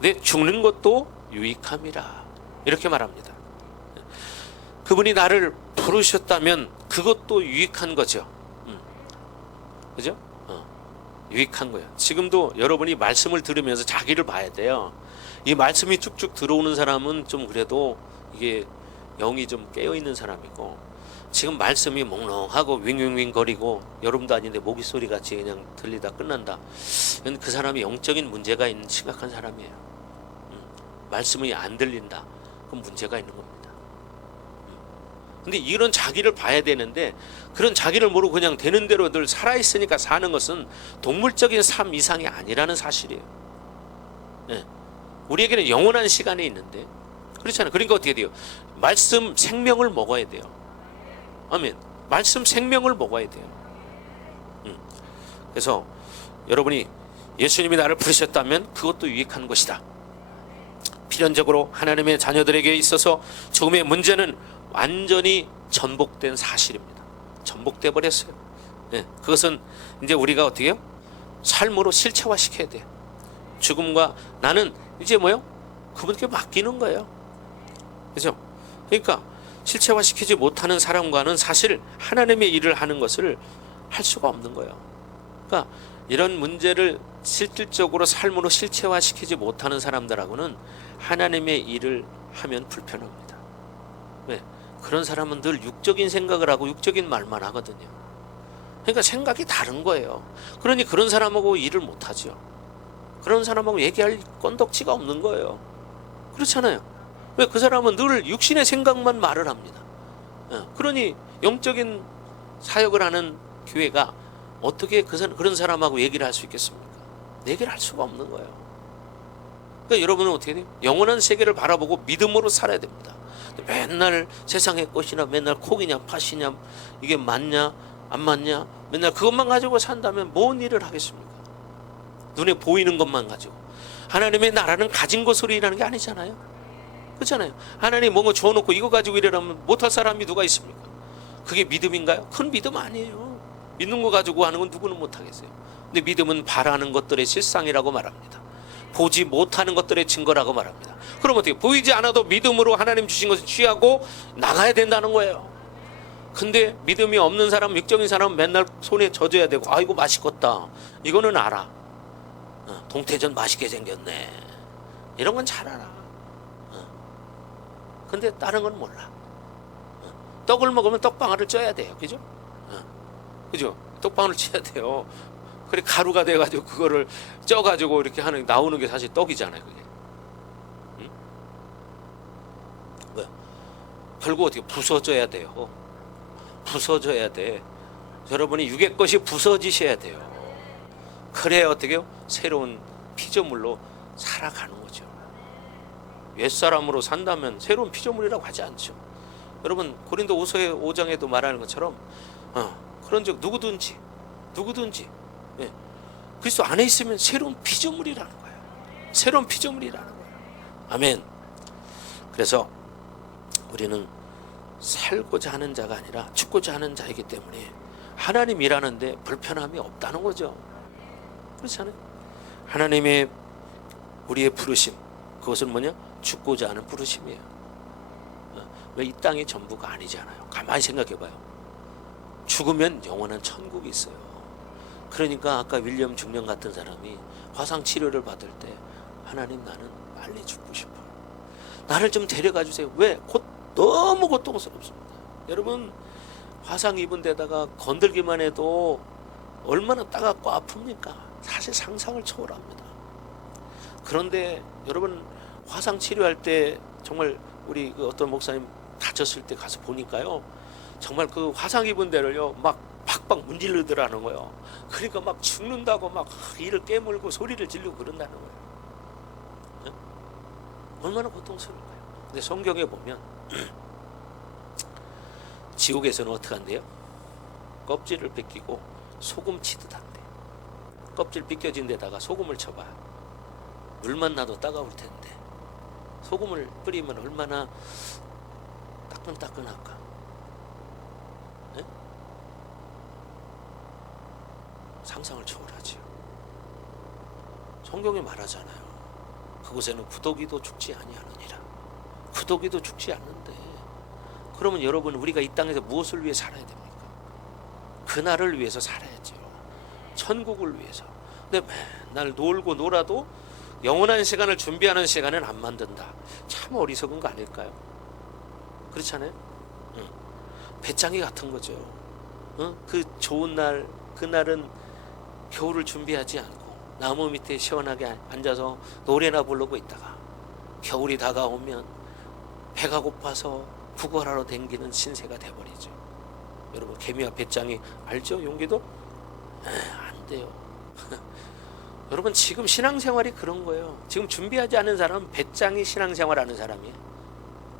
내 죽는 것도 유익함이라, 이렇게 말합니다. 그분이 나를 부르셨다면 그것도 유익한 거죠. 그죠? 유익한 거예요. 지금도 여러분이 말씀을 들으면서 자기를 봐야 돼요. 이 말씀이 쭉쭉 들어오는 사람은 좀 그래도 이게 영이 좀 깨어있는 사람이고, 지금 말씀이 몽롱하고 윙윙윙 거리고 여러분도 아닌데 모기 소리 같이 그냥 들리다 끝난다, 그 사람이 영적인 문제가 있는 심각한 사람이에요. 말씀이 안 들린다, 그럼 문제가 있는 겁니다. 근데 이런 자기를 봐야 되는데 그런 자기를 모르고 그냥 되는 대로 늘 살아있으니까 사는 것은 동물적인 삶 이상이 아니라는 사실이에요. 네. 우리에게는 영원한 시간이 있는데, 그렇잖아요. 그러니까 어떻게 돼요? 말씀 생명을 먹어야 돼요. 아멘. 말씀 생명을 먹어야 돼요. 그래서 여러분이 예수님이 나를 부르셨다면 그것도 유익한 것이다. 필연적으로 하나님의 자녀들에게 있어서 죽음의 문제는 완전히 전복된 사실입니다. 전복돼 버렸어요. 그것은 이제 우리가 어떻게 해요? 삶으로 실체화시켜야 돼요. 죽음과 나는 이제 뭐요? 그분께 맡기는 거예요. 그죠? 그러니까 실체화시키지 못하는 사람과는 사실 하나님의 일을 하는 것을 할 수가 없는 거예요. 그러니까 이런 문제를 실질적으로 삶으로 실체화시키지 못하는 사람들하고는 하나님의 일을 하면 불편합니다. 왜? 그런 사람은 늘 육적인 생각을 하고 육적인 말만 하거든요. 그러니까 생각이 다른 거예요. 그러니 그런 사람하고 일을 못하죠. 그런 사람하고 얘기할 건덕지가 없는 거예요. 그렇잖아요. 왜? 그 사람은 늘 육신의 생각만 말을 합니다. 그러니 영적인 사역을 하는 교회가 어떻게 그런 사람하고 얘기를 할 수 있겠습니까? 얘기를 할 수가 없는 거예요. 그러니까 여러분은 어떻게 돼요? 영원한 세계를 바라보고 믿음으로 살아야 됩니다. 맨날 세상의 것이나 맨날 콩이냐 팥이냐 이게 맞냐 안 맞냐 맨날 그것만 가지고 산다면 뭔 일을 하겠습니까? 눈에 보이는 것만 가지고. 하나님의 나라는 가진 것으로 일하는 게 아니잖아요. 그렇잖아요. 하나님 뭔가 줘놓고 이거 가지고 일하면 못할 사람이 누가 있습니까? 그게 믿음인가요? 그건 믿음 아니에요. 믿는 거 가지고 하는 건 누구는 못하겠어요. 근데 믿음은 바라는 것들의 실상이라고 말합니다. 보지 못하는 것들의 증거라고 말합니다. 그럼 어떻게? 보이지 않아도 믿음으로 하나님 주신 것을 취하고 나가야 된다는 거예요. 근데 믿음이 없는 사람, 육적인 사람은 맨날 손에 젖어야 되고 아이고 맛있겠다 이거는 알아. 동태전 맛있게 생겼네 이런 건 잘 알아. 근데 다른 건 몰라. 떡을 먹으면 떡방아를 쪄야 돼요. 그죠? 그죠? 떡방아를 쪄야 돼요. 그래 가루가 돼가지고 그거를 쪄가지고 이렇게 나오는 게 사실 떡이잖아요. 그게. 응? 뭐야? 결국 어떻게 부서져야 돼요. 부서져야 돼. 여러분이 육의 것이 부서지셔야 돼요. 그래야 어떻게 해요? 새로운 피조물로 살아가는 거죠. 옛사람으로 산다면 새로운 피조물이라고 하지 않죠. 여러분 고린도후서 5장에도 말하는 것처럼 그런즉 누구든지 예, 그리스도 안에 있으면 새로운 피조물이라는 거예요. 새로운 피조물이라는 거예요. 아멘. 그래서 우리는 살고자 하는 자가 아니라 죽고자 하는 자이기 때문에 하나님 일하는데 불편함이 없다는 거죠. 그렇잖아요. 하나님의 우리의 부르심 그것은 뭐냐? 죽고자 하는 부르심이에요. 왜? 이 땅이 전부가 아니잖아요. 가만히 생각해봐요. 죽으면 영원한 천국이 있어요. 그러니까 아까 윌리엄 중령 같은 사람이 화상 치료를 받을 때 하나님 나는 빨리 죽고 싶어요. 나를 좀 데려가 주세요. 왜? 너무 고통스럽습니다. 여러분 화상 입은 데다가 건들기만 해도 얼마나 따갑고 아픕니까? 사실 상상을 초월합니다. 그런데 여러분 화상 치료할 때 정말 우리 그 어떤 목사님 다쳤을 때 가서 보니까요 정말 그 화상 입은 데를요 막 팍팍 문지르더라는 거예요. 그러니까 막 죽는다고 막 이를 깨물고 소리를 지르고 그런다는 거예요. 네? 얼마나 고통스러울까요? 근데 성경에 보면 지옥에서는 어떻게 한대요? 껍질을 벗기고 소금 치듯 한대. 껍질 벗겨진 데다가 소금을 쳐봐. 물만 나도 따가울 텐데 소금을 뿌리면 얼마나 따끈따끈할까. 네? 상상을 초월하지요. 성경에 말하잖아요. 그곳에는 구더기도 죽지 아니하느니라. 구더기도 죽지 않는데 그러면 여러분 우리가 이 땅에서 무엇을 위해 살아야 됩니까? 그날을 위해서 살아야죠. 천국을 위해서. 근데 맨날 놀고 놀아도 영원한 시간을 준비하는 시간은 안 만든다. 참 어리석은 거 아닐까요? 그렇잖아요. 배짱이 같은 거죠. 그 좋은 날 그날은 겨울을 준비하지 않고 나무 밑에 시원하게 앉아서 노래나 부르고 있다가 겨울이 다가오면 배가 고파서 구걸하러 댕기는 신세가 돼버리죠. 여러분 개미와 배짱이 알죠? 용기도? 안 돼요. 여러분 지금 신앙생활이 그런 거예요. 지금 준비하지 않은 사람은 배짱이 신앙생활하는 사람이에요.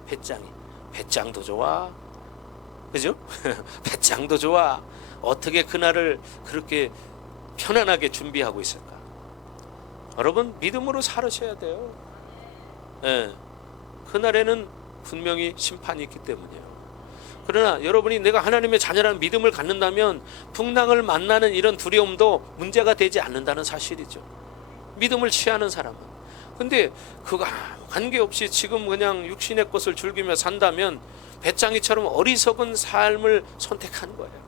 배짱도 좋아, 그죠? 배짱도 좋아. 어떻게 그날을 그렇게 편안하게 준비하고 있을까? 여러분, 믿음으로 살으셔야 돼요. 예, 그날에는 분명히 심판이 있기 때문이에요. 그러나 여러분이 내가 하나님의 자녀라는 믿음을 갖는다면 풍랑을 만나는 이런 두려움도 문제가 되지 않는다는 사실이죠. 믿음을 취하는 사람은. 근데 그거 관계없이 지금 그냥 육신의 것을 즐기며 산다면 배짱이처럼 어리석은 삶을 선택한 거예요.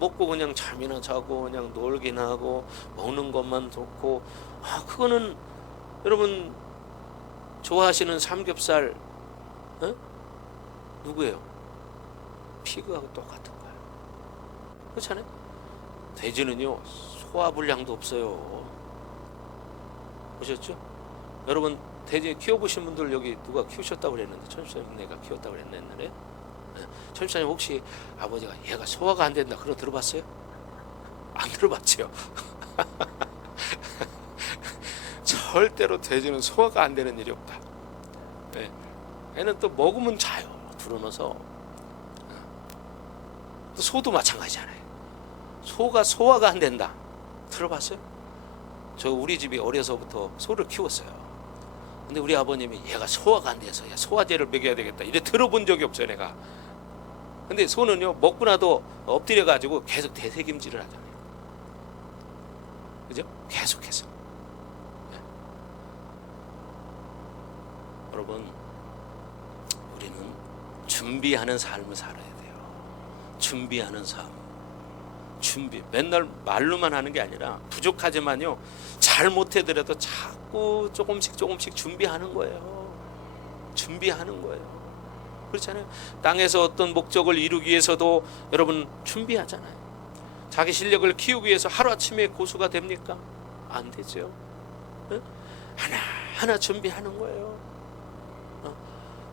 먹고 그냥 잠이나 자고 그냥 놀기나 하고 먹는 것만 좋고, 그거는 여러분 좋아하시는 삼겹살 누구예요? 피그하고 똑같은 거예요. 그렇잖아요? 돼지는요 소화불량도 없어요. 보셨죠? 여러분 돼지 키워보신 분들 여기 누가 키우셨다고 그랬는데, 천수님 내가 키웠다고 그랬나 옛날에? 천수님 혹시 아버지가 얘가 소화가 안 된다 그런 거 들어봤어요? 안 들어봤죠? 절대로 돼지는 소화가 안 되는 일이 없다. 얘는 또 먹으면 자요. 불어넣어서. 또 소도 마찬가지잖아요. 소가 소화가 안 된다 들어봤어요? 저 우리 집이 어려서부터 소를 키웠어요. 근데 우리 아버님이 얘가 소화가 안 돼서 야 소화제를 먹여야 되겠다 이래 들어본 적이 없어요 내가. 근데 소는요 먹고 나도 엎드려 가지고 계속 대세김질을 하잖아요. 그죠? 계속해서. 여러분, 우리는 준비하는 삶을 살아야 돼요. 준비하는 삶. 준비. 맨날 말로만 하는 게 아니라 부족하지만요 잘 못해더라도 자꾸 조금씩 준비하는 거예요. 준비하는 거예요. 그렇잖아요. 땅에서 어떤 목적을 이루기 위해서도 여러분 준비하잖아요. 자기 실력을 키우기 위해서 하루아침에 고수가 됩니까? 안 되죠. 하나하나 준비하는 거예요.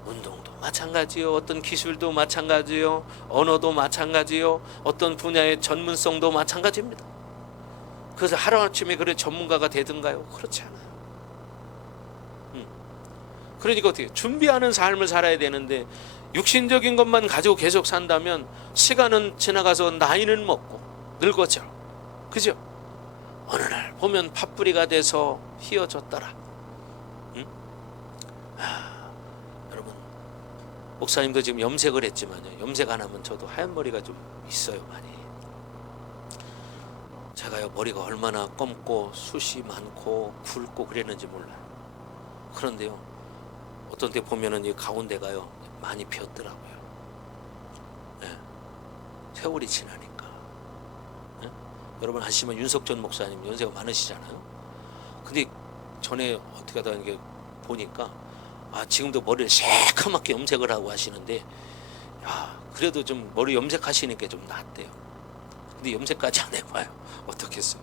운동도 마찬가지요. 어떤 기술도 마찬가지요. 언어도 마찬가지요. 어떤 분야의 전문성도 마찬가지입니다. 그래서 하루아침에 그래 전문가가 되든가요? 그렇지 않아요. 그러니까 어떻게 준비하는 삶을 살아야 되는데 육신적인 것만 가지고 계속 산다면 시간은 지나가서 나이는 먹고 늙어져. 그죠? 어느 날 보면 팥뿌리가 돼서 휘어졌더라. 여러분, 목사님도 지금 염색을 했지만요 염색 안 하면 저도 하얀 머리가 좀 있어요. 많이. 제가요 머리가 얼마나 검고 숱이 많고 굵고 그랬는지 몰라요. 그런데요 어떤 때 보면은 이 가운데가요 많이 피었더라고요. 세월이 지나니까. 여러분 아시면 윤석전 목사님 연세가 많으시잖아요. 근데 전에 어떻게 하다 이게 보니까 지금도 머리를 새카맣게 염색을 하고 하시는데 그래도 좀 머리 염색하시니까 좀 낫대요. 근데 염색까지 안 해봐요. 어떻겠어요?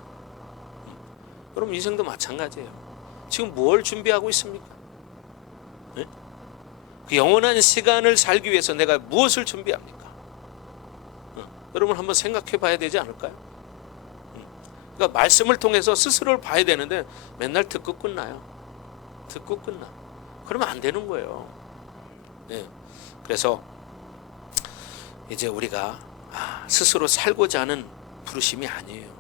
여러분 인생도 마찬가지예요. 지금 뭘 준비하고 있습니까? 그 영원한 시간을 살기 위해서 내가 무엇을 준비합니까? 여러분 한번 생각해 봐야 되지 않을까요? 그러니까 말씀을 통해서 스스로를 봐야 되는데 맨날 듣고 끝나요. 듣고 끝나. 그러면 안 되는 거예요. 그래서 이제 우리가 스스로 살고자 하는 부르심이 아니에요.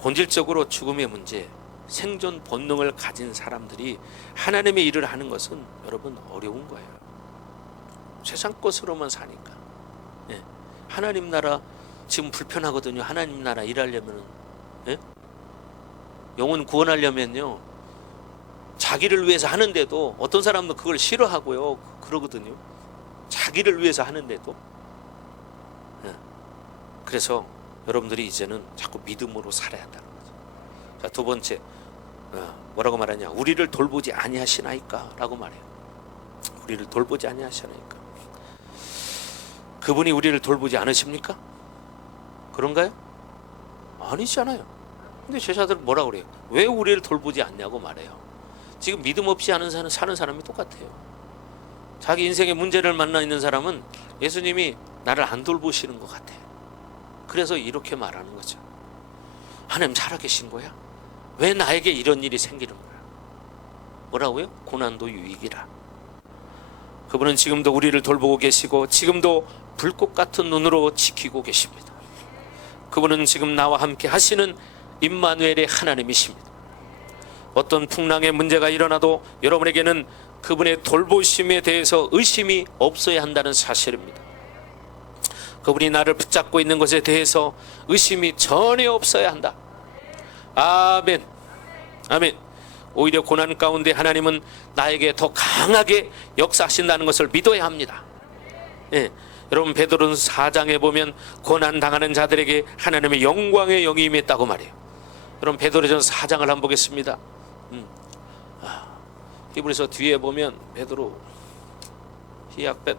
본질적으로 죽음의 문제, 생존 본능을 가진 사람들이 하나님의 일을 하는 것은 여러분 어려운 거예요. 세상 것으로만 사니까. 하나님 나라 지금 불편하거든요. 하나님 나라 일하려면 영혼 구원하려면요 자기를 위해서 하는데도 어떤 사람은 그걸 싫어하고요 그러거든요. 자기를 위해서 하는데도. 그래서 여러분들이 이제는 자꾸 믿음으로 살아야 한다는 거죠. 자, 두 번째 뭐라고 말하냐? 우리를 돌보지 아니하시나이까 라고 말해요. 우리를 돌보지 아니하시나이까. 그분이 우리를 돌보지 않으십니까? 그런가요? 아니잖아요. 근데 제자들은 뭐라고 그래요? 왜 우리를 돌보지 않냐고 말해요. 지금 믿음 없이 사는 사람이 똑같아요. 자기 인생의 문제를 만나 있는 사람은 예수님이 나를 안 돌보시는 것 같아. 그래서 이렇게 말하는 거죠. 하나님 살아계신 거야? 왜 나에게 이런 일이 생기는 거야? 뭐라고요? 고난도 유익이라. 그분은 지금도 우리를 돌보고 계시고 지금도 불꽃 같은 눈으로 지키고 계십니다. 그분은 지금 나와 함께 하시는 임마누엘의 하나님이십니다. 어떤 풍랑의 문제가 일어나도 여러분에게는 그분의 돌보심에 대해서 의심이 없어야 한다는 사실입니다. 그분이 나를 붙잡고 있는 것에 대해서 의심이 전혀 없어야 한다. 아멘. 아멘. 오히려 고난 가운데 하나님은 나에게 더 강하게 역사하신다는 것을 믿어야 합니다. 예. 여러분 베드로는 4장에 보면 고난 당하는 자들에게 하나님의 영광의 영이 임했다고 말해요. 여러분 베드로전서 4장을 한번 보겠습니다. 히브리서 뒤에 보면 베드로 히약벳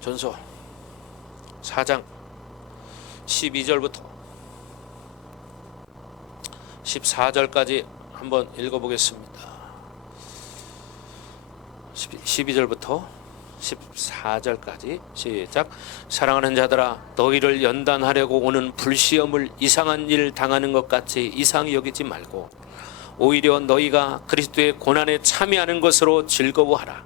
전서 4장 12절부터 14절까지 한번 읽어보겠습니다. 12절부터 14절까지 시작. 사랑하는 자들아, 너희를 연단하려고 오는 불시험을 이상한 일 당하는 것 같이 이상히 여기지 말고 오히려 너희가 그리스도의 고난에 참여하는 것으로 즐거워하라.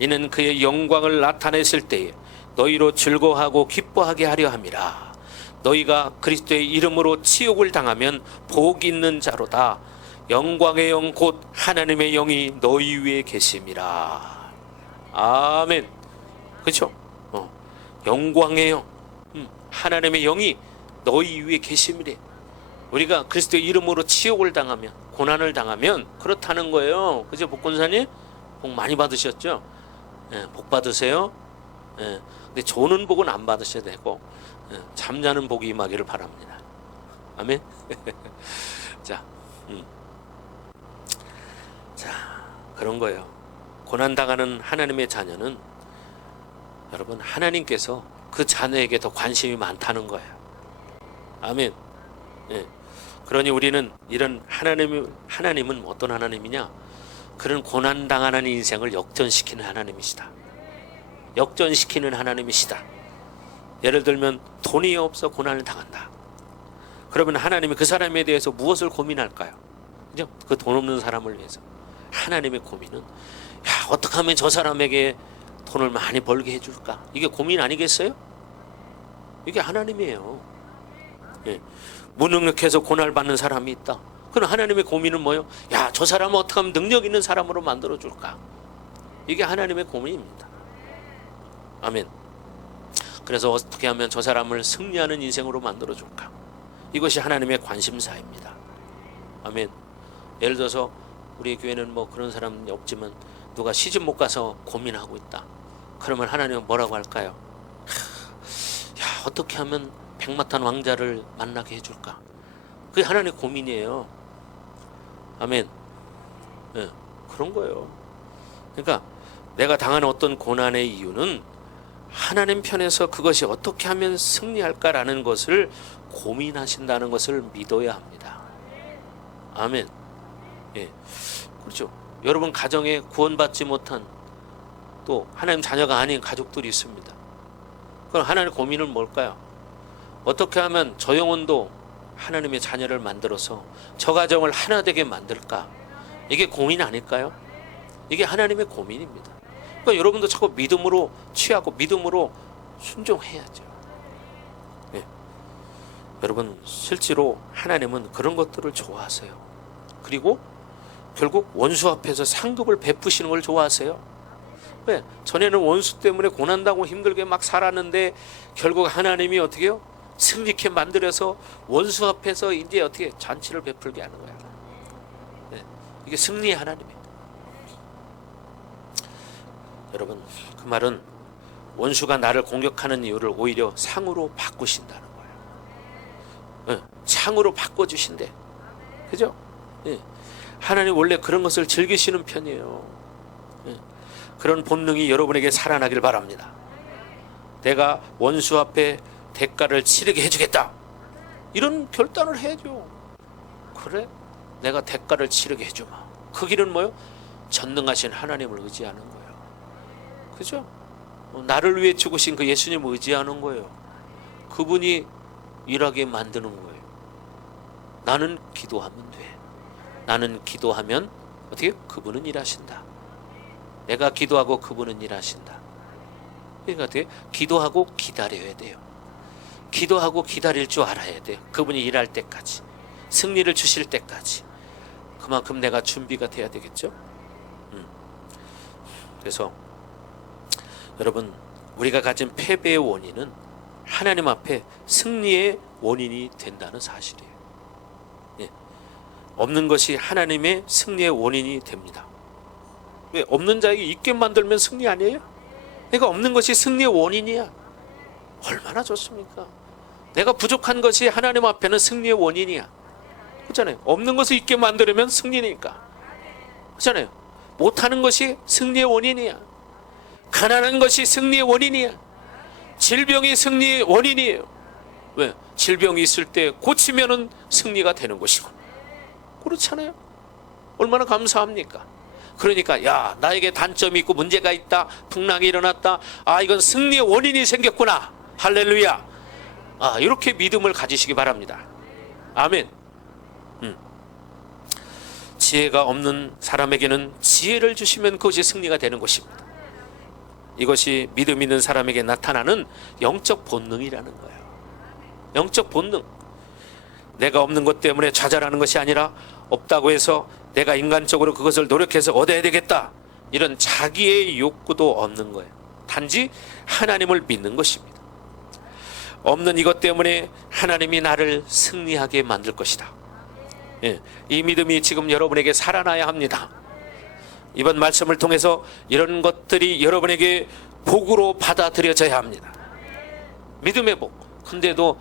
이는 그의 영광을 나타내실 때에 너희로 즐거워하고 기뻐하게 하려 함이라. 너희가 그리스도의 이름으로 치욕을 당하면 복 있는 자로다. 영광의 영 곧 하나님의 영이 너희 위에 계심이라. 아멘. 그렇죠? 영광의 영, 하나님의 영이 너희 위에 계심이래. 우리가 그리스도의 이름으로 치욕을 당하면, 고난을 당하면 그렇다는 거예요. 그죠? 복권사님 복 많이 받으셨죠? 예, 복 받으세요. 예, 근데 조는 복은 안 받으셔야 되고 잠자는 복이 임하기를 바랍니다. 아멘. 자, 자, 그런 거예요. 고난당하는 하나님의 자녀는 여러분 하나님께서 그 자녀에게 더 관심이 많다는 거예요. 아멘. 예. 그러니 우리는 이런 하나님은 어떤 하나님이냐? 그런 고난당하는 인생을 역전시키는 하나님이시다. 역전시키는 하나님이시다. 예를 들면 돈이 없어 고난을 당한다. 그러면 하나님이 그 사람에 대해서 무엇을 고민할까요? 그죠? 그 돈 없는 사람을 위해서 하나님의 고민은 어떻게 하면 저 사람에게 돈을 많이 벌게 해줄까? 이게 고민 아니겠어요? 이게 하나님이에요. 예. 무능력해서 고난을 받는 사람이 있다. 그럼 하나님의 고민은 뭐예요? 저 사람은 어떻게 하면 능력 있는 사람으로 만들어줄까? 이게 하나님의 고민입니다. 아멘. 그래서 어떻게 하면 저 사람을 승리하는 인생으로 만들어줄까? 이것이 하나님의 관심사입니다. 아멘. 예를 들어서 우리 교회는 뭐 그런 사람이 없지만 누가 시집 못 가서 고민하고 있다. 그러면 하나님은 뭐라고 할까요? 어떻게 하면 백마탄 왕자를 만나게 해줄까? 그게 하나님의 고민이에요. 아멘. 네, 그런 거예요. 그러니까 내가 당하는 어떤 고난의 이유는 하나님 편에서 그것이 어떻게 하면 승리할까라는 것을 고민하신다는 것을 믿어야 합니다. 아멘. 예, 그렇죠. 여러분 가정에 구원받지 못한 또 하나님 자녀가 아닌 가족들이 있습니다. 그럼 하나님의 고민은 뭘까요? 어떻게 하면 저 영혼도 하나님의 자녀를 만들어서 저 가정을 하나 되게 만들까? 이게 고민 아닐까요? 이게 하나님의 고민입니다. 그러니까 여러분도 자꾸 믿음으로 취하고 믿음으로 순종해야죠. 네. 여러분 실제로 하나님은 그런 것들을 좋아하세요. 그리고 결국 원수 앞에서 상급을 베푸시는 걸 좋아하세요. 왜? 전에는 원수 때문에 고난당하고 힘들게 막 살았는데 결국 하나님이 어떻게 해요? 승리케 만들어서 원수 앞에서 이제 어떻게 잔치를 베풀게 하는 거야. 네. 이게 승리의 하나님이에요. 여러분 그 말은 원수가 나를 공격하는 이유를 오히려 상으로 바꾸신다는 거예요. 네. 창으로 바꿔주신대. 그죠? 네. 하나님 원래 그런 것을 즐기시는 편이에요. 네. 그런 본능이 여러분에게 살아나길 바랍니다. 내가 원수 앞에 대가를 치르게 해주겠다. 이런 결단을 해야죠. 그래? 내가 대가를 치르게 해주마. 그 길은 뭐요? 전능하신 하나님을 의지하는 거예요. 그죠? 나를 위해 죽으신 그 예수님을 의지하는 거예요. 그분이 일하게 만드는 거예요. 나는 기도하면 돼. 나는 기도하면 어떻게 그분은 일하신다. 내가 기도하고 그분은 일하신다. 그러니까 어떻게 기도하고 기다려야 돼요. 기도하고 기다릴 줄 알아야 돼요. 그분이 일할 때까지, 승리를 주실 때까지. 그만큼 내가 준비가 돼야 되겠죠. 그래서 여러분, 우리가 가진 패배의 원인은 하나님 앞에 승리의 원인이 된다는 사실이에요. 예. 없는 것이 하나님의 승리의 원인이 됩니다. 왜? 없는 자에게 있게 만들면 승리 아니에요? 그러니까 없는 것이 승리의 원인이야. 얼마나 좋습니까? 내가 부족한 것이 하나님 앞에는 승리의 원인이야. 그렇잖아요. 없는 것을 있게 만들면 승리니까. 그렇잖아요. 못하는 것이 승리의 원인이야. 가난한 것이 승리의 원인이야. 질병이 승리의 원인이에요. 왜? 질병이 있을 때 고치면은 승리가 되는 것이고. 그렇잖아요. 얼마나 감사합니까? 그러니까 야, 나에게 단점이 있고 문제가 있다, 풍랑이 일어났다, 아, 이건 승리의 원인이 생겼구나. 할렐루야. 아, 이렇게 믿음을 가지시기 바랍니다. 아멘. 지혜가 없는 사람에게는 지혜를 주시면 그것이 승리가 되는 것입니다. 이것이 믿음 있는 사람에게 나타나는 영적 본능이라는 거예요. 영적 본능. 내가 없는 것 때문에 좌절하는 것이 아니라 없다고 해서 내가 인간적으로 그것을 노력해서 얻어야 되겠다, 이런 자기의 욕구도 없는 거예요. 단지 하나님을 믿는 것입니다. 없는 이것 때문에 하나님이 나를 승리하게 만들 것이다. 예, 이 믿음이 지금 여러분에게 살아나야 합니다. 이번 말씀을 통해서 이런 것들이 여러분에게 복으로 받아들여져야 합니다. 믿음의 복. 근데도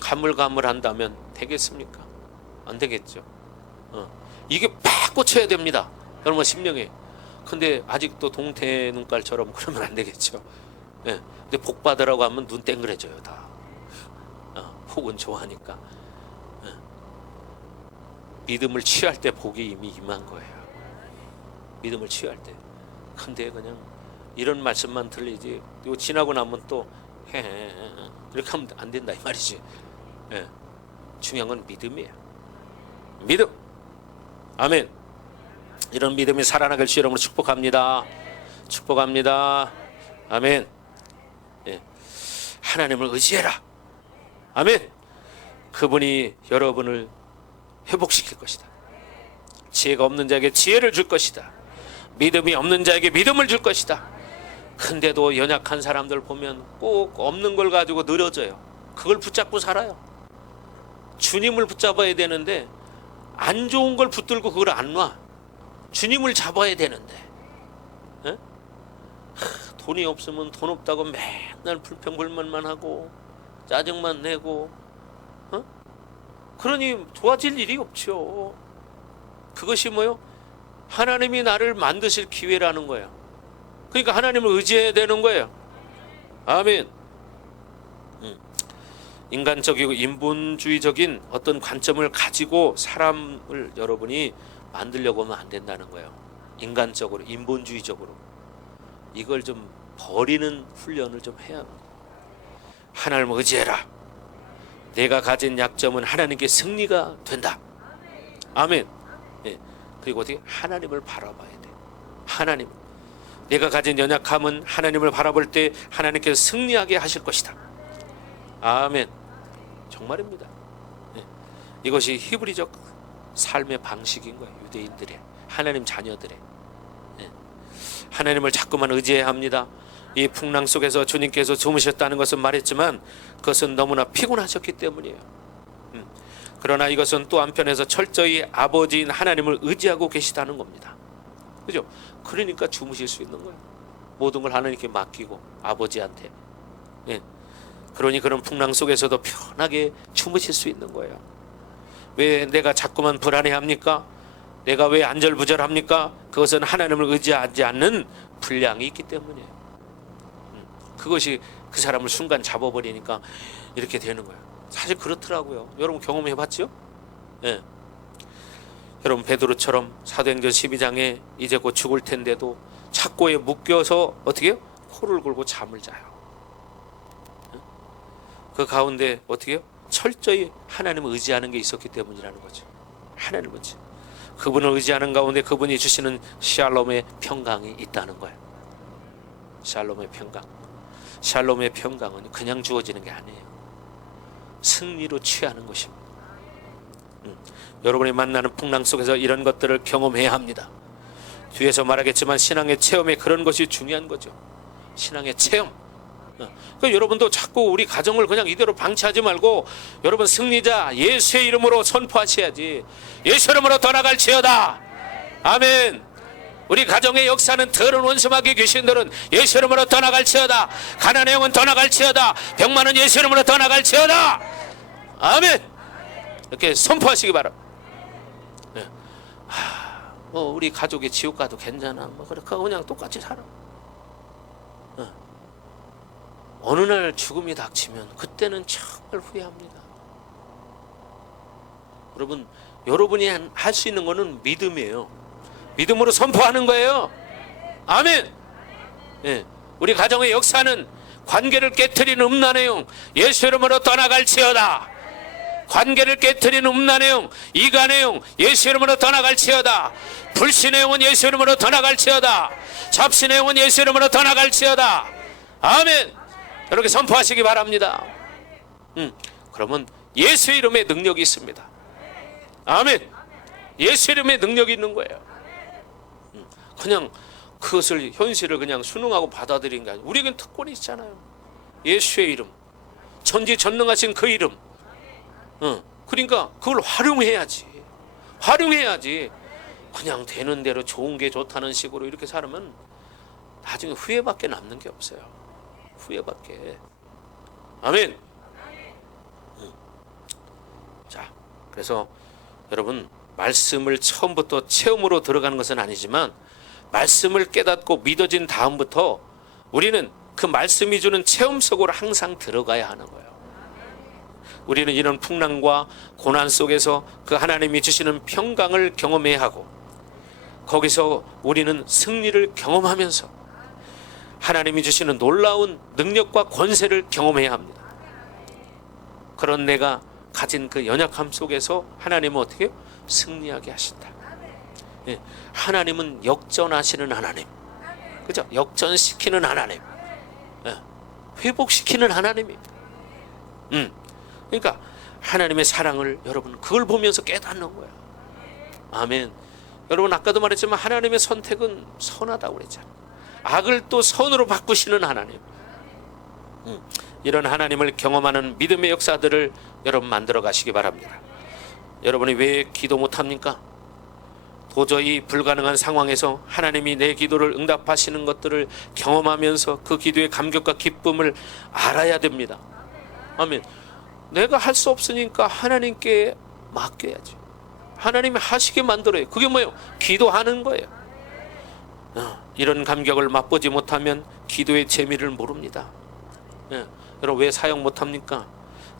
가물가물한다면 되겠습니까? 안 되겠죠. 이게 팍 꽂혀야 됩니다. 여러분 심령에. 근데 아직도 동태 눈깔처럼 그러면 안 되겠죠. 예. 근데 복 받으라고 하면 눈 땡그래져요 다. 복은 좋아하니까. 예. 믿음을 취할 때 복이 이미 임한 거예요. 믿음을 취할 때. 근데 그냥 이런 말씀만 들리지, 이거 지나고 나면 또 이렇게 하면 안 된다 이 말이지. 예. 중요한 건 믿음이에요. 믿음. 아멘. 이런 믿음이 살아나길 주 여러분을 축복합니다. 축복합니다. 아멘. 예. 하나님을 의지해라. 아멘. 그분이 여러분을 회복시킬 것이다. 지혜가 없는 자에게 지혜를 줄 것이다. 믿음이 없는 자에게 믿음을 줄 것이다. 근데도 연약한 사람들 보면 꼭 없는 걸 가지고 늘어져요. 그걸 붙잡고 살아요. 주님을 붙잡아야 되는데 안 좋은 걸 붙들고 그걸 안 놔. 주님을 잡아야 되는데. 에? 돈이 없으면 돈 없다고 맨날 불평불만만 하고 짜증만 내고, 그러니 좋아질 일이 없죠. 그것이 뭐요? 하나님이 나를 만드실 기회라는 거예요. 그러니까 하나님을 의지해야 되는 거예요. 아멘. 인간적이고 인본주의적인 어떤 관점을 가지고 사람을 여러분이 만들려고 하면 안 된다는 거예요. 인간적으로, 인본주의적으로. 이걸 좀 버리는 훈련을 좀 해야 합니다. 하나님을 의지해라. 내가 가진 약점은 하나님께 승리가 된다. 아멘. 예. 그리고 어떻게? 하나님을 바라봐야 돼. 하나님. 내가 가진 연약함은 하나님을 바라볼 때 하나님께서 승리하게 하실 것이다. 아멘. 정말입니다. 예. 이것이 히브리적 삶의 방식인 거예요. 유대인들의, 하나님 자녀들의. 예. 하나님을 자꾸만 의지해야 합니다. 이 풍랑 속에서 주님께서 주무셨다는 것은 말했지만 그것은 너무나 피곤하셨기 때문이에요. 그러나 이것은 또 한편에서 철저히 아버지인 하나님을 의지하고 계시다는 겁니다. 그죠? 그러니까 주무실 수 있는 거예요. 모든 걸 하나님께 맡기고 아버지한테. 예. 그러니 그런 풍랑 속에서도 편하게 주무실 수 있는 거예요. 왜 내가 자꾸만 불안해합니까? 내가 왜 안절부절합니까? 그것은 하나님을 의지하지 않는 분량이 있기 때문이에요. 그것이 그 사람을 순간 잡아버리니까 이렇게 되는 거예요. 사실 그렇더라고요. 여러분 경험해 봤죠? 예. 여러분 베드로처럼 사도행전 12장에 이제 곧 죽을 텐데도 착고에 묶여서 어떻게 해요? 코를 골고 잠을 자요. 그 가운데 어떻게 해요? 철저히 하나님을 의지하는 게 있었기 때문이라는 거죠. 하나님을 의지. 그분을 의지하는 가운데 그분이 주시는 샬롬의 평강이 있다는 거예요. 샬롬의 평강. 샬롬의 평강은 그냥 주어지는 게 아니에요. 승리로 취하는 것입니다. 여러분이 만나는 풍랑 속에서 이런 것들을 경험해야 합니다. 뒤에서 말하겠지만 신앙의 체험에 그런 것이 중요한 거죠. 신앙의 체험. 그러니까 여러분도 자꾸 우리 가정을 그냥 이대로 방치하지 말고 여러분 승리자 예수의 이름으로 선포하셔야지. 예수 이름으로 떠나갈지어다. 아멘. 우리 가정의 역사는 더러운 원수마귀 귀신들은 예수 이름으로 떠나갈지어다. 가난의 영은 떠나갈지어다. 병 많은 예수 이름으로 떠나갈지어다. 아멘. 이렇게 선포하시기 바랍니다. 네. 우리 가족이 지옥 가도 괜찮아. 그렇게 그냥 똑같이 살아. 어느 날 죽음이 닥치면 그때는 정말 후회합니다. 여러분이 할 수 있는 거는 믿음이에요. 믿음으로 선포하는 거예요. 아멘. 예, 우리 가정의 역사는 관계를 깨트리는 음란의 영 예수 이름으로 떠나갈지어다. 관계를 깨트리는 음란의 영 이간의 영 예수 이름으로 떠나갈지어다. 불신의 영은 예수 이름으로 떠나갈지어다. 잡신의 영은 예수 이름으로 떠나갈지어다. 아멘. 이렇게 선포하시기 바랍니다. 그러면 예수 이름의 능력이 있습니다. 아멘. 예수 이름의 능력이 있는 거예요. 그냥 그것을 현실을 그냥 순응하고 받아들인 게 아니에요. 우리에겐 특권이 있잖아요. 예수의 이름, 전지전능하신 그 이름. 그러니까 그걸 활용해야지. 그냥 되는 대로 좋은 게 좋다는 식으로 이렇게 살면 나중에 후회밖에 남는 게 없어요. 후회밖에. 아멘. 자, 그래서 여러분 말씀을 처음부터 체험으로 들어가는 것은 아니지만 말씀을 깨닫고 믿어진 다음부터 우리는 그 말씀이 주는 체험 속으로 항상 들어가야 하는 거예요. 우리는 이런 풍랑과 고난 속에서 그 하나님이 주시는 평강을 경험해야 하고 거기서 우리는 승리를 경험하면서 하나님이 주시는 놀라운 능력과 권세를 경험해야 합니다. 그런 내가 가진 그 연약함 속에서 하나님은 어떻게 승리하게 하신다. 예, 하나님은 역전하시는 하나님, 그죠? 역전시키는 하나님, 예, 회복시키는 하나님입니다. 그러니까 하나님의 사랑을 여러분 그걸 보면서 깨닫는 거야. 아멘. 여러분 아까도 말했지만 하나님의 선택은 선하다고 그랬잖아요. 악을 또 선으로 바꾸시는 하나님. 이런 하나님을 경험하는 믿음의 역사들을 여러분 만들어 가시기 바랍니다. 여러분이 왜 기도 못합니까? 도저히 불가능한 상황에서 하나님이 내 기도를 응답하시는 것들을 경험하면서 그 기도의 감격과 기쁨을 알아야 됩니다. 아멘. 내가 할 수 없으니까 하나님께 맡겨야지. 하나님이 하시게 만들어요. 그게 뭐예요? 기도하는 거예요. 이런 감격을 맛보지 못하면 기도의 재미를 모릅니다. 여러분 왜 사역 못합니까?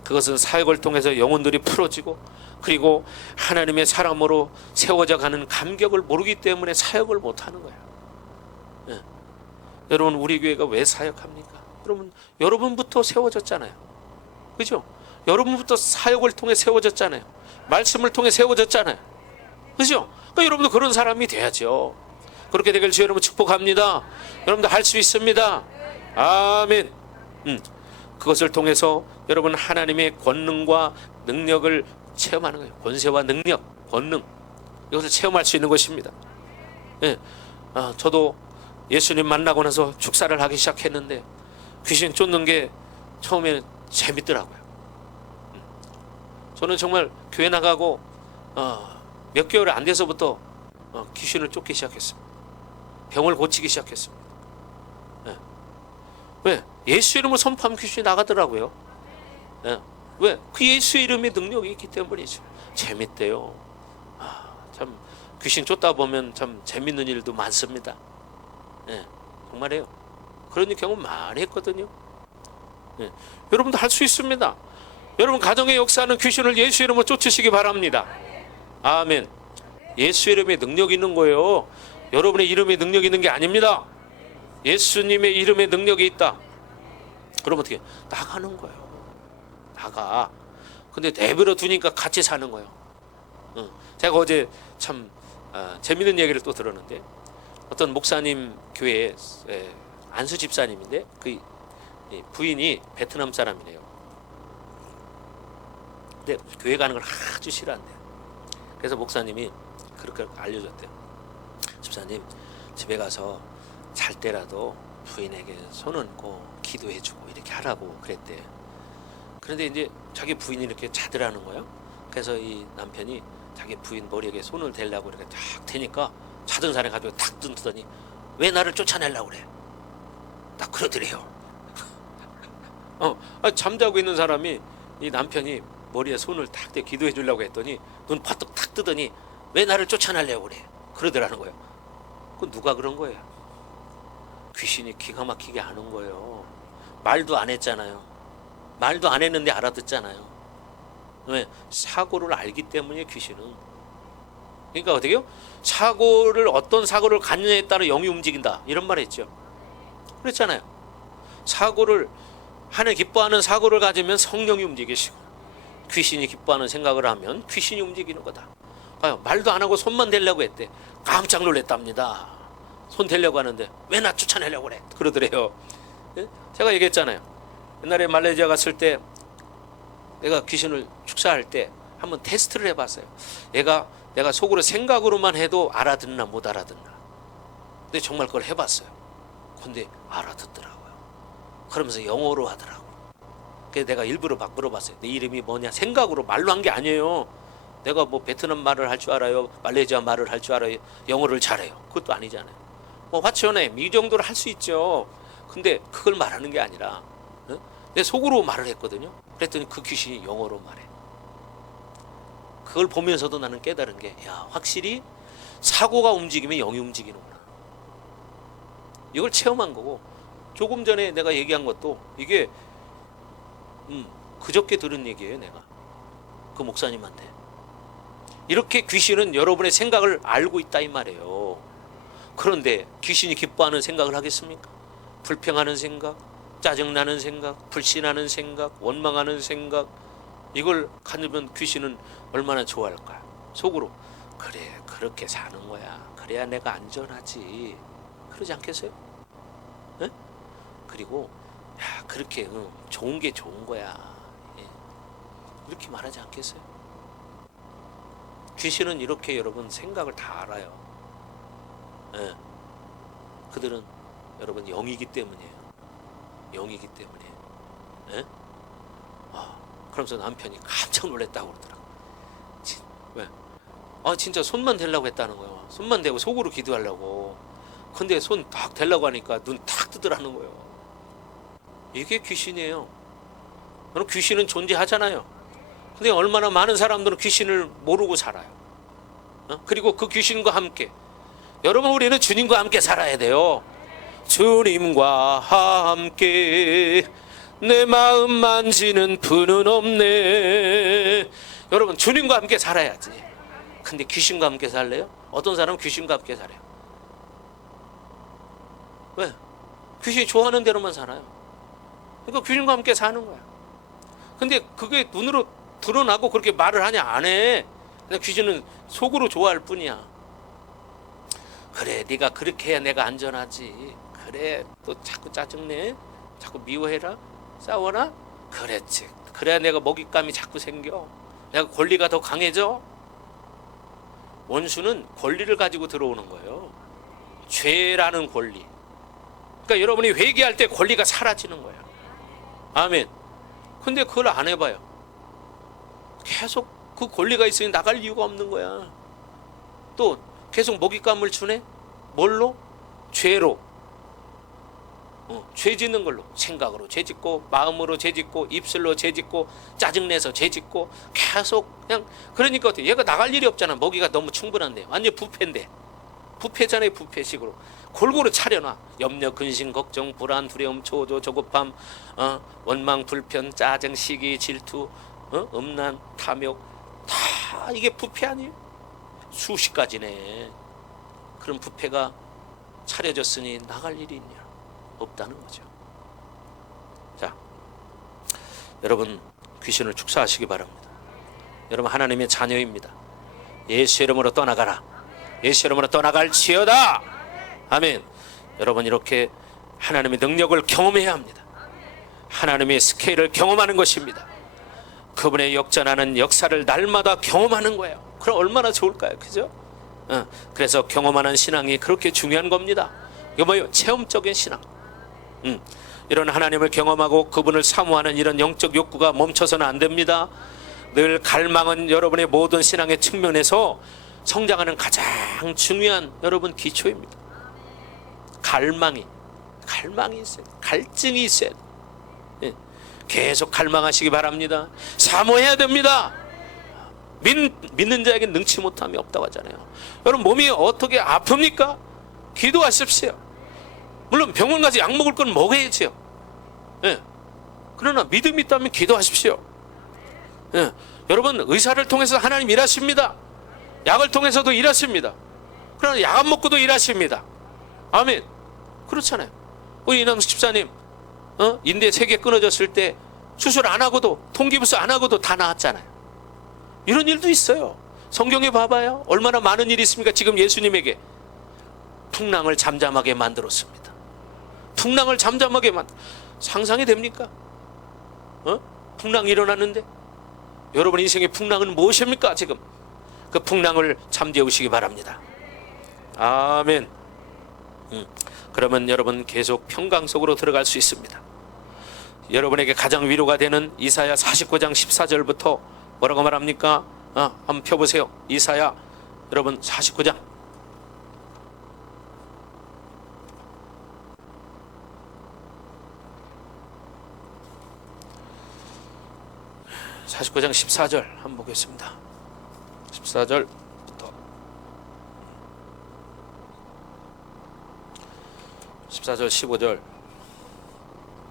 그것은 사역을 통해서 영혼들이 풀어지고 그리고 하나님의 사람으로 세워져 가는 감격을 모르기 때문에 사역을 못하는 거예요. 여러분 우리 교회가 왜 사역합니까? 여러분부터 세워졌잖아요. 그죠? 여러분부터 사역을 통해 세워졌잖아요. 말씀을 통해 세워졌잖아요. 그죠? 그러니까 여러분도 그런 사람이 돼야죠. 그렇게 되길 주 여러분 축복합니다. 여러분도 할 수 있습니다. 아멘. 그것을 통해서 여러분 하나님의 권능과 능력을 체험하는 거예요. 권세와 능력, 권능 이것을 체험할 수 있는 것입니다. 예. 저도 예수님 만나고 나서 축사를 하기 시작했는데 귀신 쫓는 게 처음에 재밌더라고요. 저는 정말 교회 나가고 몇 개월 안 돼서부터 귀신을 쫓기 시작했습니다. 병을 고치기 시작했습니다. 예. 왜? 예수 이름으로 선포하면 귀신이 나가더라고요. 예. 왜? 그 예수 이름의 능력이 있기 때문이죠. 재밌대요. 참 귀신 쫓다 보면 참 재밌는 일도 많습니다. 예. 정말이에요. 그런 경험 많이 했거든요. 예. 여러분도 할 수 있습니다. 여러분 가정의 역사는 귀신을 예수 이름으로 쫓으시기 바랍니다. 아멘. 예수 이름에 능력이 있는 거예요. 여러분의 이름에 능력이 있는 게 아닙니다. 예수님의 이름에 능력이 있다. 그럼 어떻게? 나가는 거예요. 나가. 근데 내버려 두니까 같이 사는 거예요. 제가 어제 참 재밌는 얘기를 또 들었는데, 어떤 목사님 교회에 안수 집사님인데 그 부인이 베트남 사람이네요. 근데 교회 가는 걸 아주 싫어한대요. 그래서 목사님이 그렇게 알려줬대요. 집사님, 집에 가서 잘 때라도 부인에게 손 얹고 기도해주고 이렇게 하라고 그랬대요. 그런데 이제 자기 부인이 이렇게 자더라는 거예요. 그래서 이 남편이 자기 부인 머리에 손을 대려고 이렇게 딱 대니까 자던 사람이 가지고 탁 뜯더니 왜 나를 쫓아내려고 그래? 딱 그러더래요. 잠자고 있는 사람이 이 남편이 머리에 손을 탁 대 기도해 주려고 했더니 눈 파떡 탁 뜨더니 왜 나를 쫓아내려고 그래? 그러더라는 거예요. 그건 누가 그런 거예요? 귀신이 기가 막히게 아는 거예요. 말도 안 했잖아요. 말도 안 했는데 알아듣잖아요. 왜? 사고를 알기 때문에 귀신은. 그러니까 어떻게요? 사고를 어떤 사고를 갖느냐에 따라 영이 움직인다 이런 말 했죠. 그렇잖아요. 사고를 하나님 기뻐하는 사고를 가지면 성령이 움직이시고 귀신이 기뻐하는 생각을 하면 귀신이 움직이는 거다. 봐요. 말도 안 하고 손만 대려고 했대. 깜짝 놀랐답니다. 손 대려고 하는데 왜 나 쫓아내려고 그래? 그러더래요. 제가 얘기했잖아요. 옛날에 말레이시아 갔을 때 내가 귀신을 축사할 때 한번 테스트를 해봤어요. 내가 속으로 생각으로만 해도 알아듣나 못 알아듣나. 근데 정말 그걸 해봤어요. 근데 알아듣더라고요. 그러면서 영어로 하더라고요. 그래서 내가 일부러 막 물어봤어요. 내 이름이 뭐냐? 생각으로 말로 한 게 아니에요. 내가 뭐 베트남 말을 할 줄 알아요? 말레이시아 말을 할 줄 알아요? 영어를 잘해요? 그것도 아니잖아요. 뭐 What's your name? 이 정도로 할 수 있죠. 근데 그걸 말하는 게 아니라 내 속으로 말을 했거든요. 그랬더니 그 귀신이 영어로 말해. 그걸 보면서도 나는 깨달은 게, 야, 확실히 사고가 움직이면 영이 움직이는구나. 이걸 체험한 거고, 조금 전에 내가 얘기한 것도 이게 그저께 들은 얘기예요. 내가 그 목사님한테. 이렇게 귀신은 여러분의 생각을 알고 있다 이 말이에요. 그런데 귀신이 기뻐하는 생각을 하겠습니까? 불평하는 생각, 짜증나는 생각, 불신하는 생각, 원망하는 생각, 이걸 가지면 귀신은 얼마나 좋아할까요? 속으로 그래, 그렇게 사는 거야. 그래야 내가 안전하지. 그러지 않겠어요? 네? 그리고 야, 그렇게 좋은 게 좋은 거야. 예. 이렇게 말하지 않겠어요? 귀신은 이렇게 여러분 생각을 다 알아요. 예. 그들은 여러분 영이기 때문이에요. 영이기 때문에. 예? 그러면서 남편이 깜짝 놀랐다고 그러더라고. 왜? 진짜 손만 대려고 했다는 거예요. 손만 대고 속으로 기도하려고. 근데 손 딱 대려고 하니까 눈 탁 뜨더라는 거예요. 이게 귀신이에요. 그럼 귀신은 존재하잖아요. 근데 얼마나 많은 사람들은 귀신을 모르고 살아요. 그리고 그 귀신과 함께, 여러분, 우리는 주님과 함께 살아야 돼요. 주님과 함께 내 마음 만지는 분은 없네. 여러분, 주님과 함께 살아야지. 근데 귀신과 함께 살래요? 어떤 사람은 귀신과 함께 살아요. 왜? 귀신이 좋아하는 대로만 살아요. 그러니까 귀신과 함께 사는 거야. 근데 그게 눈으로 드러나고 그렇게 말을 하냐? 안 해. 그냥 귀신은 속으로 좋아할 뿐이야. 그래, 네가 그렇게 해야 내가 안전하지. 그래, 또 자꾸 짜증내? 자꾸 미워해라? 싸워라? 그랬지. 그래야 내가 먹잇감이 자꾸 생겨. 내가 권리가 더 강해져. 원수는 권리를 가지고 들어오는 거예요. 죄라는 권리. 그러니까 여러분이 회개할 때 권리가 사라지는 거야. 아멘. 근데 그걸 안 해봐요. 계속 그 권리가 있으니 나갈 이유가 없는 거야. 또 계속 먹잇감을 주네? 뭘로? 죄로. 죄 짓는 걸로. 생각으로 죄 짓고, 마음으로 죄 짓고, 입술로 죄 짓고, 짜증내서 죄 짓고, 계속 그냥. 그러니까 어떻게, 얘가 나갈 일이 없잖아. 먹이가 너무 충분한데. 완전 부패인데. 부패잖아요. 부패식으로 골고루 차려놔. 염려, 근심, 걱정, 불안, 두려움, 초조, 조급함, 원망, 불편, 짜증, 시기, 질투, 음란, 탐욕, 다 이게 부패 아니에요? 수십 가지네. 그런 부패가 차려졌으니 나갈 일이 있냐? 없다는 거죠. 자, 여러분, 귀신을 축사하시기 바랍니다. 여러분, 하나님의 자녀입니다. 예수 이름으로 떠나가라. 예수 이름으로 떠나갈지어다. 아멘. 여러분, 이렇게 하나님의 능력을 경험해야 합니다. 하나님의 스케일을 경험하는 것입니다. 그분의 역전하는 역사를 날마다 경험하는 거예요. 그럼 얼마나 좋을까요? 그죠? 그래서 경험하는 신앙이 그렇게 중요한 겁니다. 이거 뭐예요? 체험적인 신앙. 이런 하나님을 경험하고 그분을 사모하는 이런 영적 욕구가 멈춰서는 안 됩니다. 늘 갈망은 여러분의 모든 신앙의 측면에서 성장하는 가장 중요한 여러분 기초입니다. 갈망이 있어요. 갈증이 있어요. 계속 갈망하시기 바랍니다. 사모해야 됩니다. 믿는 자에게 능치 못함이 없다고 하잖아요. 여러분, 몸이 어떻게 아픕니까? 기도하십시오. 물론 병원 가서 약 먹을 건 먹어야지요. 그러나 믿음이 있다면 기도하십시오. 여러분, 의사를 통해서 하나님 일하십니다. 약을 통해서도 일하십니다. 그러나 약 안 먹고도 일하십니다. 아멘. 그렇잖아요. 우리 이남숙 집사님 인대 3개 끊어졌을 때 수술 안 하고도, 통기부스 안 하고도 다 나았잖아요. 이런 일도 있어요. 성경에 봐봐요. 얼마나 많은 일이 있습니까? 지금 예수님에게 풍랑을 잠잠하게 만들었습니다. 풍랑을 잠잠하게 상상이 됩니까? 풍랑이 일어났는데 여러분 인생의 풍랑은 무엇입니까? 지금 그 풍랑을 잠재우시기 바랍니다. 아멘. 그러면 여러분 계속 평강 속으로 들어갈 수 있습니다. 여러분에게 가장 위로가 되는 이사야 49장 14절부터 뭐라고 말합니까? 한번 펴보세요. 이사야 여러분 49장 14절 한번 보겠습니다. 14절부터 14절 15절.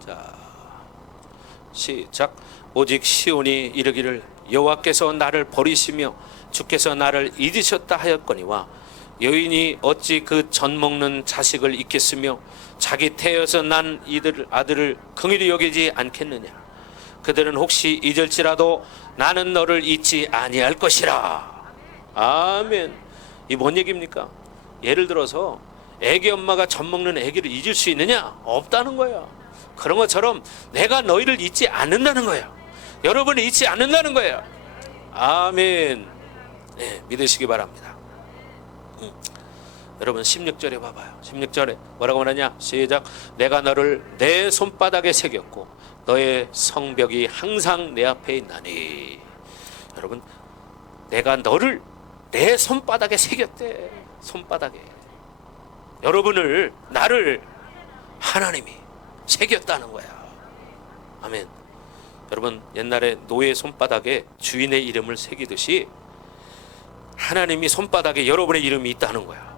자, 시작. 오직 시온이 이르기를 여호와께서 나를 버리시며 주께서 나를 잊으셨다 하였거니와 여인이 어찌 그 젖 먹는 자식을 잊겠으며 자기 태에서 난 이들 아들을 긍휼히 여기지 않겠느냐. 그들은 혹시 잊을지라도 나는 너를 잊지 아니할 것이라. 아멘. 이 뭔 얘기입니까? 예를 들어서 애기 엄마가 젖 먹는 애기를 잊을 수 있느냐? 없다는 거예요. 그런 것처럼 내가 너희를 잊지 않는다는 거예요. 여러분을 잊지 않는다는 거예요. 아멘. 네, 믿으시기 바랍니다. 여러분 16절에 봐봐요. 16절에 뭐라고 말하냐? 시작. 내가 너를 내 손바닥에 새겼고 너의 성벽이 항상 내 앞에 있나니. 여러분, 내가 너를 내 손바닥에 새겼대. 손바닥에. 여러분을, 나를 하나님이 새겼다는 거야. 아멘. 여러분, 옛날에 노예 손바닥에 주인의 이름을 새기듯이 하나님이 손바닥에 여러분의 이름이 있다는 거야.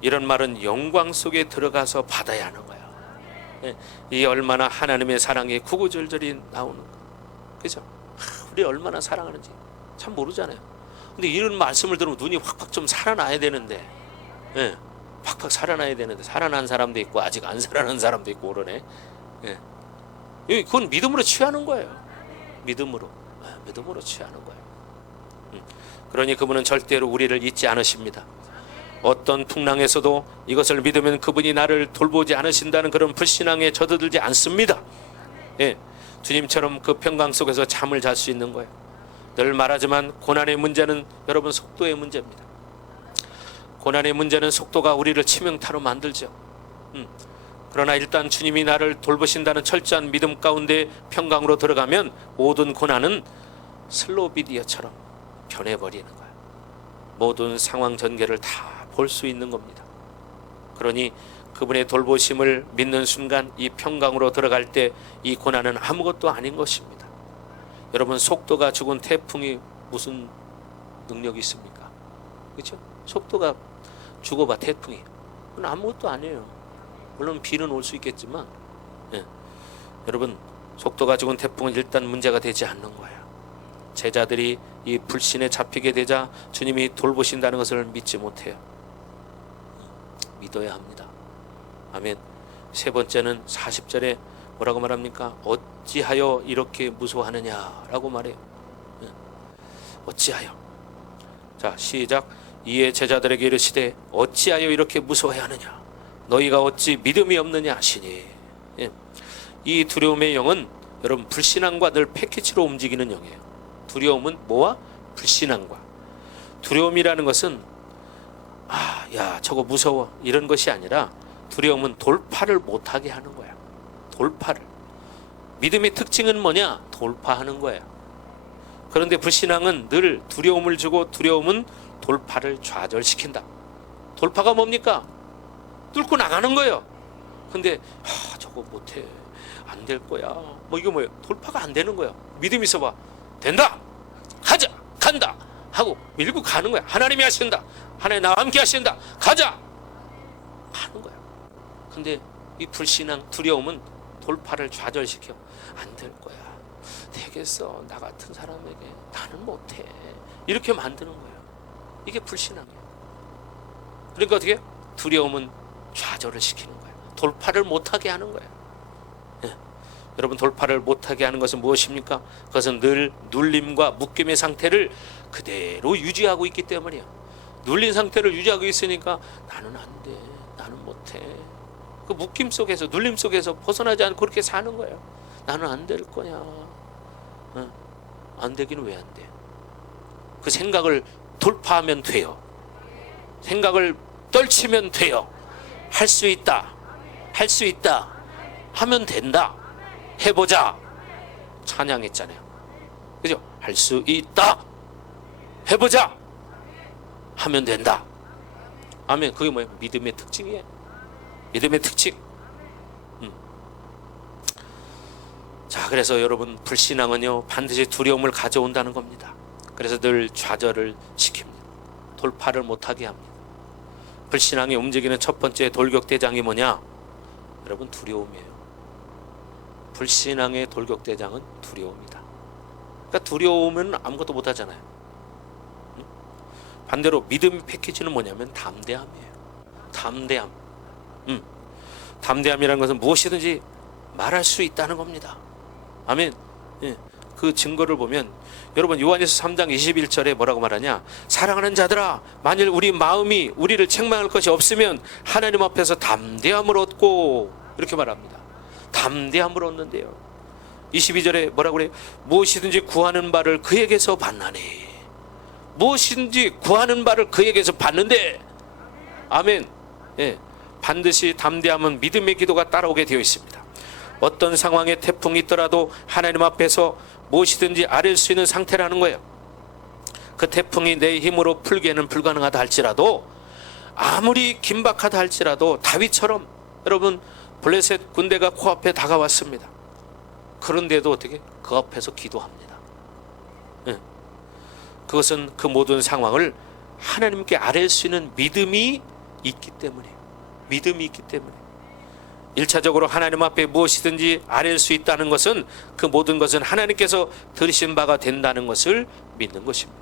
이런 말은 영광 속에 들어가서 받아야 하는 거야. 이 얼마나 하나님의 사랑이 구구절절이 나오는 거. 그죠? 우리 얼마나 사랑하는지 참 모르잖아요. 근데 이런 말씀을 들으면 눈이 확확 좀 살아나야 되는데, 확확 살아나야 되는데 살아난 사람도 있고 아직 안 살아난 사람도 있고 그러네. 그건 믿음으로 취하는 거예요. 믿음으로 취하는 거예요. 그러니 그분은 절대로 우리를 잊지 않으십니다. 어떤 풍랑에서도 이것을 믿으면 그분이 나를 돌보지 않으신다는 그런 불신앙에 젖어들지 않습니다. 주님처럼 그 평강 속에서 잠을 잘 수 있는 거예요. 늘 말하지만 고난의 문제는 여러분 속도의 문제입니다. 고난의 문제는 속도가 우리를 치명타로 만들죠. 그러나 일단 주님이 나를 돌보신다는 철저한 믿음 가운데 평강으로 들어가면 모든 고난은 슬로우 비디오처럼 변해버리는 거예요. 모든 상황 전개를 다 볼 수 있는 겁니다. 그러니 그분의 돌보심을 믿는 순간 이 평강으로 들어갈 때 이 고난은 아무것도 아닌 것입니다. 여러분, 속도가 죽은 태풍이 무슨 능력이 있습니까? 그렇죠? 속도가 죽어봐 태풍이, 그건 아무것도 아니에요. 물론 비는 올 수 있겠지만, 여러분, 속도가 죽은 태풍은 일단 문제가 되지 않는 거예요. 제자들이 이 불신에 잡히게 되자 주님이 돌보신다는 것을 믿지 못해요. 믿어야 합니다. 아멘. 세 번째는 40절에 뭐라고 말합니까? 어찌하여 이렇게 무소하느냐라고 말해요. 어찌하여. 자, 시작. 이에 제자들에게 이르시되 어찌하여 이렇게 무서워하느냐 너희가 어찌 믿음이 없느냐 하시니. 예. 이 두려움의 영은 여러분 불신앙과 늘 패키지로 움직이는 영이에요. 두려움은 뭐와? 불신앙과. 두려움이라는 것은 야 저거 무서워 이런 것이 아니라 두려움은 돌파를 못하게 하는 거야. 돌파를. 믿음의 특징은 뭐냐? 돌파하는 거야. 그런데 불신앙은 늘 두려움을 주고 두려움은 돌파를 좌절시킨다. 돌파가 뭡니까? 뚫고 나가는 거예요. 근데 저거 못해 안 될 거야 뭐 이거 뭐예요? 돌파가 안 되는 거예요. 믿음이 있어봐. 된다 가자 간다 하고 밀고 가는 거야. 하나님이 하신다. 하나님 나와 함께 하신다. 가자 하는 거야. 근데 이 불신앙 두려움은 돌파를 좌절시켜. 안 될 거야 되겠어 나 같은 사람에게 나는 못해 이렇게 만드는 거예요. 이게 불신앙이에요. 그러니까 어떻게? 두려움은 좌절을 시키는 거예요. 돌파를 못하게 하는 거예요. 예. 여러분 돌파를 못하게 하는 것은 무엇입니까? 그것은 늘 눌림과 묶임의 상태를 그대로 유지하고 있기 때문이에요. 눌린 상태를 유지하고 있으니까 나는 안 돼 나는 못해 그 묶임 속에서 눌림 속에서 벗어나지 않고 그렇게 사는 거예요. 나는 안 될 거야. 안 되기는 왜 안 돼? 그 생각을 돌파하면 돼요. 생각을 떨치면 돼요. 할 수 있다. 할 수 있다. 하면 된다. 해보자. 찬양했잖아요. 그죠? 할 수 있다. 해보자. 하면 된다. 아멘. 그게 뭐예요? 믿음의 특징이에요. 믿음의 특징. 자, 그래서 여러분 불신앙은요 반드시 두려움을 가져온다는 겁니다. 그래서 늘 좌절을 시킵니다. 돌파를 못하게 합니다. 불신앙이 움직이는 첫 번째 돌격대장이 뭐냐? 여러분 두려움이에요. 불신앙의 돌격대장은 두려움이다. 그러니까 두려우면 아무것도 못하잖아요. 반대로 믿음의 패키지는 뭐냐면 담대함이에요. 담대함. 담대함이라는 것은 무엇이든지 말할 수 있다는 겁니다. 아멘. 예. 그 증거를 보면 여러분 요한일서 3장 21절에 뭐라고 말하냐? 사랑하는 자들아 만일 우리 마음이 우리를 책망할 것이 없으면 하나님 앞에서 담대함을 얻고 이렇게 말합니다. 담대함을 얻는데요. 22절에 뭐라고 그래요? 무엇이든지 구하는 바를 그에게서 받나니. 무엇이든지 구하는 바를 그에게서 받는데. 아멘. 예. 반드시 담대함은 믿음의 기도가 따라오게 되어 있습니다. 어떤 상황에 태풍이 있더라도 하나님 앞에서 무엇이든지 아뢰 수 있는 상태라는 거예요. 그 태풍이 내 힘으로 풀기에는 불가능하다 할지라도 아무리 긴박하다 할지라도 다윗처럼 여러분 블레셋 군대가 코앞에 다가왔습니다. 그런데도 어떻게? 그 앞에서 기도합니다. 네. 그것은 그 모든 상황을 하나님께 아뢰 수 있는 믿음이 있기 때문이에요. 믿음이 있기 때문에 1차적으로 하나님 앞에 무엇이든지 아뢰 수 있다는 것은 그 모든 것은 하나님께서 들으신 바가 된다는 것을 믿는 것입니다.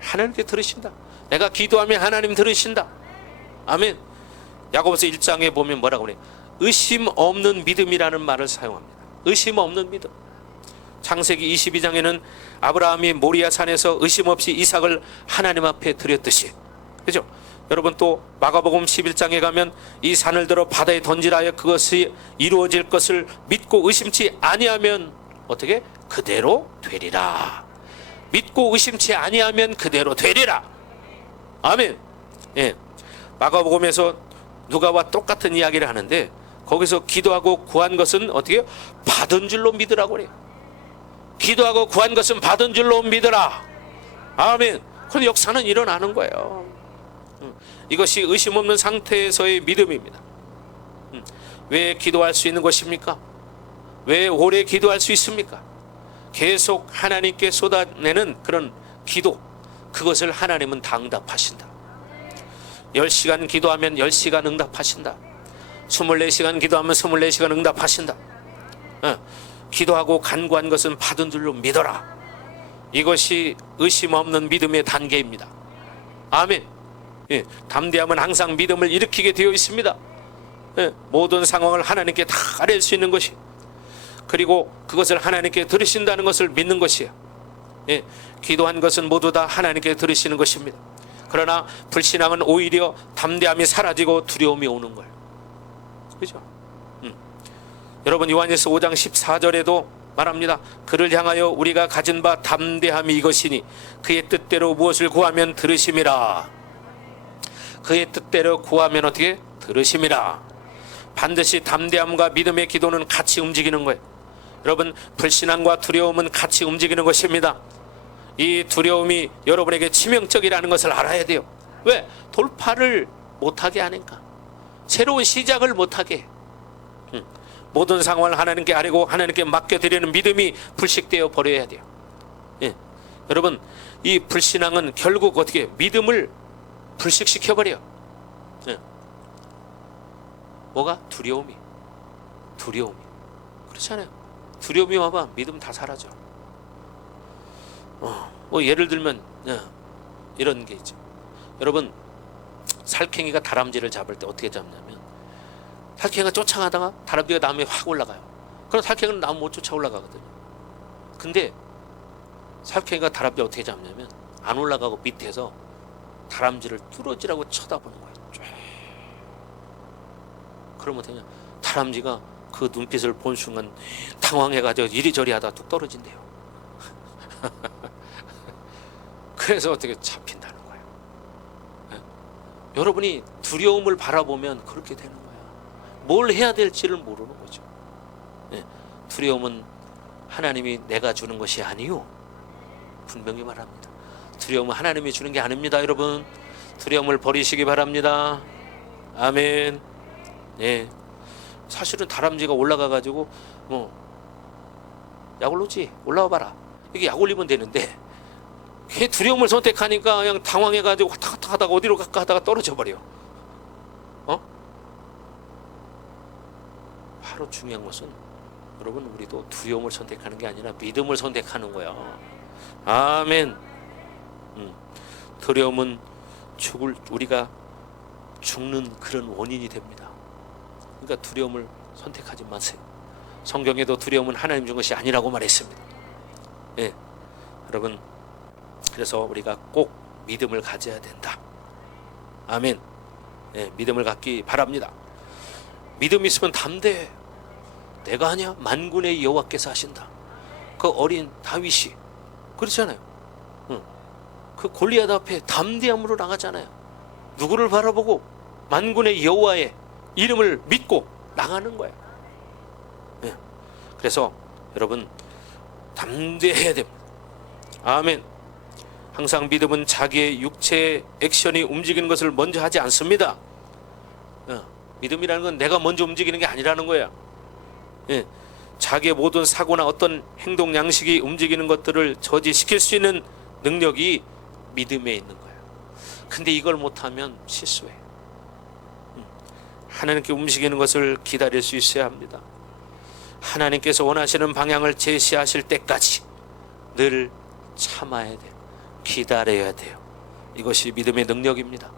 하나님께 들으신다. 내가 기도하면 하나님 들으신다. 아멘. 야고보서 1장에 보면 뭐라고 그래요? 의심 없는 믿음이라는 말을 사용합니다. 의심 없는 믿음. 창세기 22장에는 아브라함이 모리아 산에서 의심 없이 이삭을 하나님 앞에 드렸듯이, 그죠? 여러분 또 마가복음 11장에 가면 이 산을 들어 바다에 던지라 하여 그것이 이루어질 것을 믿고 의심치 아니하면 어떻게? 그대로 되리라. 믿고 의심치 아니하면 그대로 되리라. 아멘. 예. 마가복음에서 누가와 똑같은 이야기를 하는데 거기서 기도하고 구한 것은 어떻게? 받은 줄로 믿으라고 그래요. 기도하고 구한 것은 받은 줄로 믿으라. 아멘. 그런 역사는 일어나는 거예요. 이것이 의심 없는 상태에서의 믿음입니다. 왜 기도할 수 있는 것입니까? 왜 오래 기도할 수 있습니까? 계속 하나님께 쏟아내는 그런 기도, 그것을 하나님은 다 응답하신다. 10시간 기도하면 10시간 응답하신다. 24시간 기도하면 24시간 응답하신다. 기도하고 간구한 것은 받은 줄로 믿어라. 이것이 의심 없는 믿음의 단계입니다. 아멘. 예, 담대함은 항상 믿음을 일으키게 되어 있습니다. 예, 모든 상황을 하나님께 다 아뢰 수 있는 것이, 그리고 그것을 하나님께 들으신다는 것을 믿는 것이에요. 예, 기도한 것은 모두 다 하나님께 들으시는 것입니다. 그러나 불신앙은 오히려 담대함이 사라지고 두려움이 오는 거예요. 그죠? 여러분 요한일서 5장 14절에도 말합니다. 그를 향하여 우리가 가진 바 담대함이 이것이니 그의 뜻대로 무엇을 구하면 들으심이라. 그의 뜻대로 구하면 어떻게? 들으심이라. 반드시 담대함과 믿음의 기도는 같이 움직이는 거예요. 여러분 불신앙과 두려움은 같이 움직이는 것입니다. 이 두려움이 여러분에게 치명적이라는 것을 알아야 돼요. 왜? 돌파를 못하게 하니까. 새로운 시작을 못하게. 모든 상황을 하나님께 아뢰고 하나님께 맡겨드리는 믿음이 불식되어 버려야 돼요. 예. 여러분 이 불신앙은 결국 어떻게 믿음을 불식시켜버려요. 예. 뭐가? 두려움이 그렇잖아요. 두려움이 와봐 믿음 다 사라져. 뭐 예를 들면 이런 게 있죠. 여러분 살쾡이가 다람쥐를 잡을 때 어떻게 잡냐면 살쾡이가 쫓아가다가 다람쥐가 나무에 확 올라가요. 그럼 살쾡이는 나무 못 쫓아 올라가거든요. 근데 살쾡이가 다람쥐 어떻게 잡냐면 안 올라가고 밑에서 다람쥐를 뚫어지라고 쳐다보는 거예요. 쫙. 그러면 그냥 다람쥐가 그 눈빛을 본 순간 당황해가지고 이리저리 하다 뚝 떨어진대요. 그래서 어떻게 잡힌다는 거예요. 여러분이 두려움을 바라보면 그렇게 되는 거예요. 뭘 해야 될지를 모르는 거죠. 두려움은 하나님이 내가 주는 것이 아니요. 분명히 말합니다. 두려움은 하나님이 주는 게 아닙니다. 여러분 두려움을 버리시기 바랍니다. 아멘. 예. 사실은 다람쥐가 올라가가지고 약 올르지 올라와 봐라 이게 약 올리면 되는데 걔 두려움을 선택하니까 그냥 당황해가지고 왔다 갔다 하다가 어디로 갈까 하다가 떨어져 버려. 바로 중요한 것은 여러분 우리도 두려움을 선택하는 게 아니라 믿음을 선택하는 거야. 아멘. 두려움은 우리가 죽는 그런 원인이 됩니다. 그러니까 두려움을 선택하지 마세요. 성경에도 두려움은 하나님 준 것이 아니라고 말했습니다. 예, 여러분 그래서 우리가 꼭 믿음을 가져야 된다. 아멘. 예, 믿음을 갖기 바랍니다. 믿음이 있으면 담대해. 내가 하냐? 만군의 여호와께서 하신다. 그 어린 다윗이 그렇잖아요. 그 골리앗 앞에 담대함으로 나가잖아요. 누구를 바라보고? 만군의 여호와의 이름을 믿고 나가는 거예요. 예. 그래서 여러분 담대해야 됩니다. 아멘. 항상 믿음은 자기의 육체의 액션이 움직이는 것을 먼저 하지 않습니다. 믿음이라는 건 내가 먼저 움직이는 게 아니라는 거야. 예. 자기의 모든 사고나 어떤 행동 양식이 움직이는 것들을 저지시킬 수 있는 능력이 믿음에 있는 거예요. 근데 이걸 못하면 실수해. 하나님께 움직이는 것을 기다릴 수 있어야 합니다. 하나님께서 원하시는 방향을 제시하실 때까지 늘 참아야 돼요. 기다려야 돼요. 이것이 믿음의 능력입니다.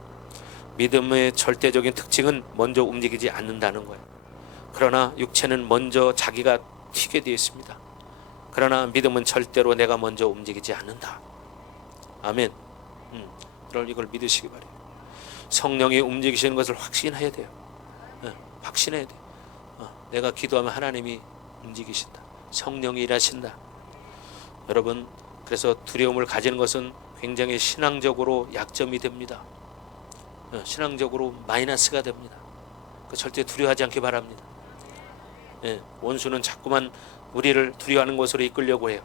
믿음의 절대적인 특징은 먼저 움직이지 않는다는 거예요. 그러나 육체는 먼저 자기가 튀게 되어 있습니다. 그러나 믿음은 절대로 내가 먼저 움직이지 않는다. 아멘. 그럼 이걸 믿으시기 바래요. 성령이 움직이시는 것을 확신해야 돼요. 확신해야 돼. 내가 기도하면 하나님이 움직이신다. 성령이 일하신다. 여러분 그래서 두려움을 가지는 것은 굉장히 신앙적으로 약점이 됩니다. 신앙적으로 마이너스가 됩니다. 절대 두려워하지 않기 바랍니다. 원수는 자꾸만 우리를 두려워하는 곳으로 이끌려고 해요.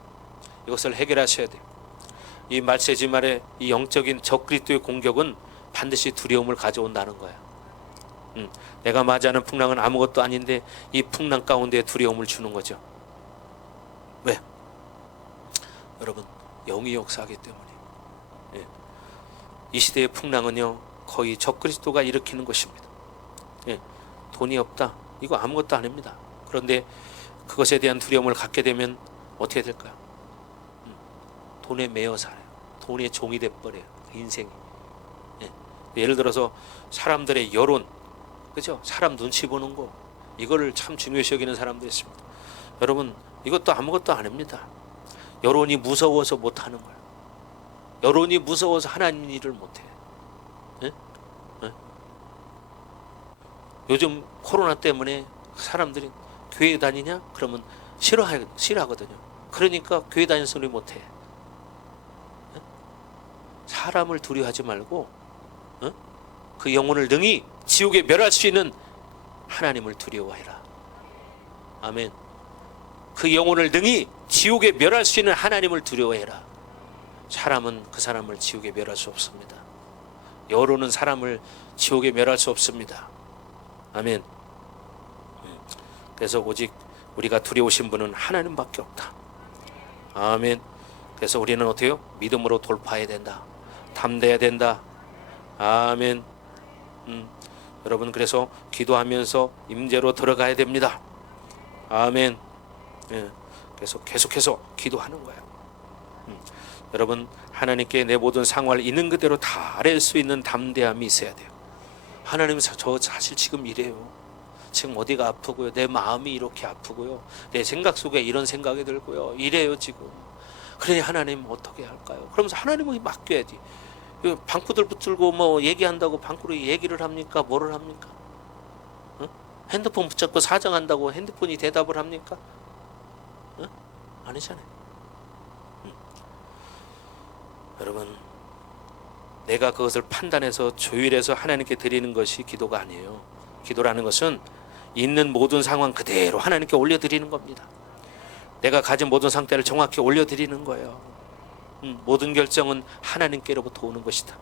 이것을 해결하셔야 돼요. 이 말세지 말에 이 영적인 적그리스도의 공격은 반드시 두려움을 가져온다는 거야. 내가 맞이하는 풍랑은 아무것도 아닌데 이 풍랑 가운데 두려움을 주는 거죠. 왜? 여러분 영이 역사하기 때문에. 이 시대의 풍랑은요 거의 적그리스도가 일으키는 것입니다. 돈이 없다 이거 아무것도 아닙니다. 그런데 그것에 대한 두려움을 갖게 되면 어떻게 될까요? 돈에 매여 살아요. 돈의 종이 돼버려요. 인생이. 예를 들어서 사람들의 여론, 그죠? 사람 눈치 보는 거 이거를 참 중요시 여기는 사람도 있습니다. 여러분 이것도 아무것도 아닙니다. 여론이 무서워서 못하는 거예요. 여론이 무서워서 하나님 일을 못해. 요즘 코로나 때문에 사람들이 교회 다니냐? 그러면 싫어하거든요. 그러니까 교회 다니는 소리 못해. 사람을 두려워하지 말고 그 영혼을 능히 지옥에 멸할 수 있는 하나님을 두려워해라. 아멘. 그 영혼을 능히 지옥에 멸할 수 있는 하나님을 두려워해라. 사람은 그 사람을 지옥에 멸할 수 없습니다. 여론은 사람을 지옥에 멸할 수 없습니다. 아멘. 그래서 오직 우리가 두려우신 분은 하나님밖에 없다. 아멘. 그래서 우리는 어떻게 해요? 믿음으로 돌파해야 된다. 담대해야 된다. 아멘. 여러분, 그래서 기도하면서 임재로 들어가야 됩니다. 아멘. 예. 그래서 계속해서 기도하는 거예요. 여러분, 하나님께 내 모든 상황을 있는 그대로 다 아뢰 수 있는 담대함이 있어야 돼요. 하나님, 저 사실 지금 이래요. 지금 어디가 아프고요. 내 마음이 이렇게 아프고요. 내 생각 속에 이런 생각이 들고요. 이래요 지금. 그러니 하나님 어떻게 할까요? 그러면서 하나님을 맡겨야지. 방구들 붙들고 뭐 얘기한다고 방구로 얘기를 합니까? 뭐를 합니까? 핸드폰 붙잡고 사정한다고 핸드폰이 대답을 합니까? 아니잖아요. 여러분, 내가 그것을 판단해서 조율해서 하나님께 드리는 것이 기도가 아니에요. 기도라는 것은 있는 모든 상황 그대로 하나님께 올려드리는 겁니다. 내가 가진 모든 상태를 정확히 올려드리는 거예요. 모든 결정은 하나님께로부터 오는 것이다.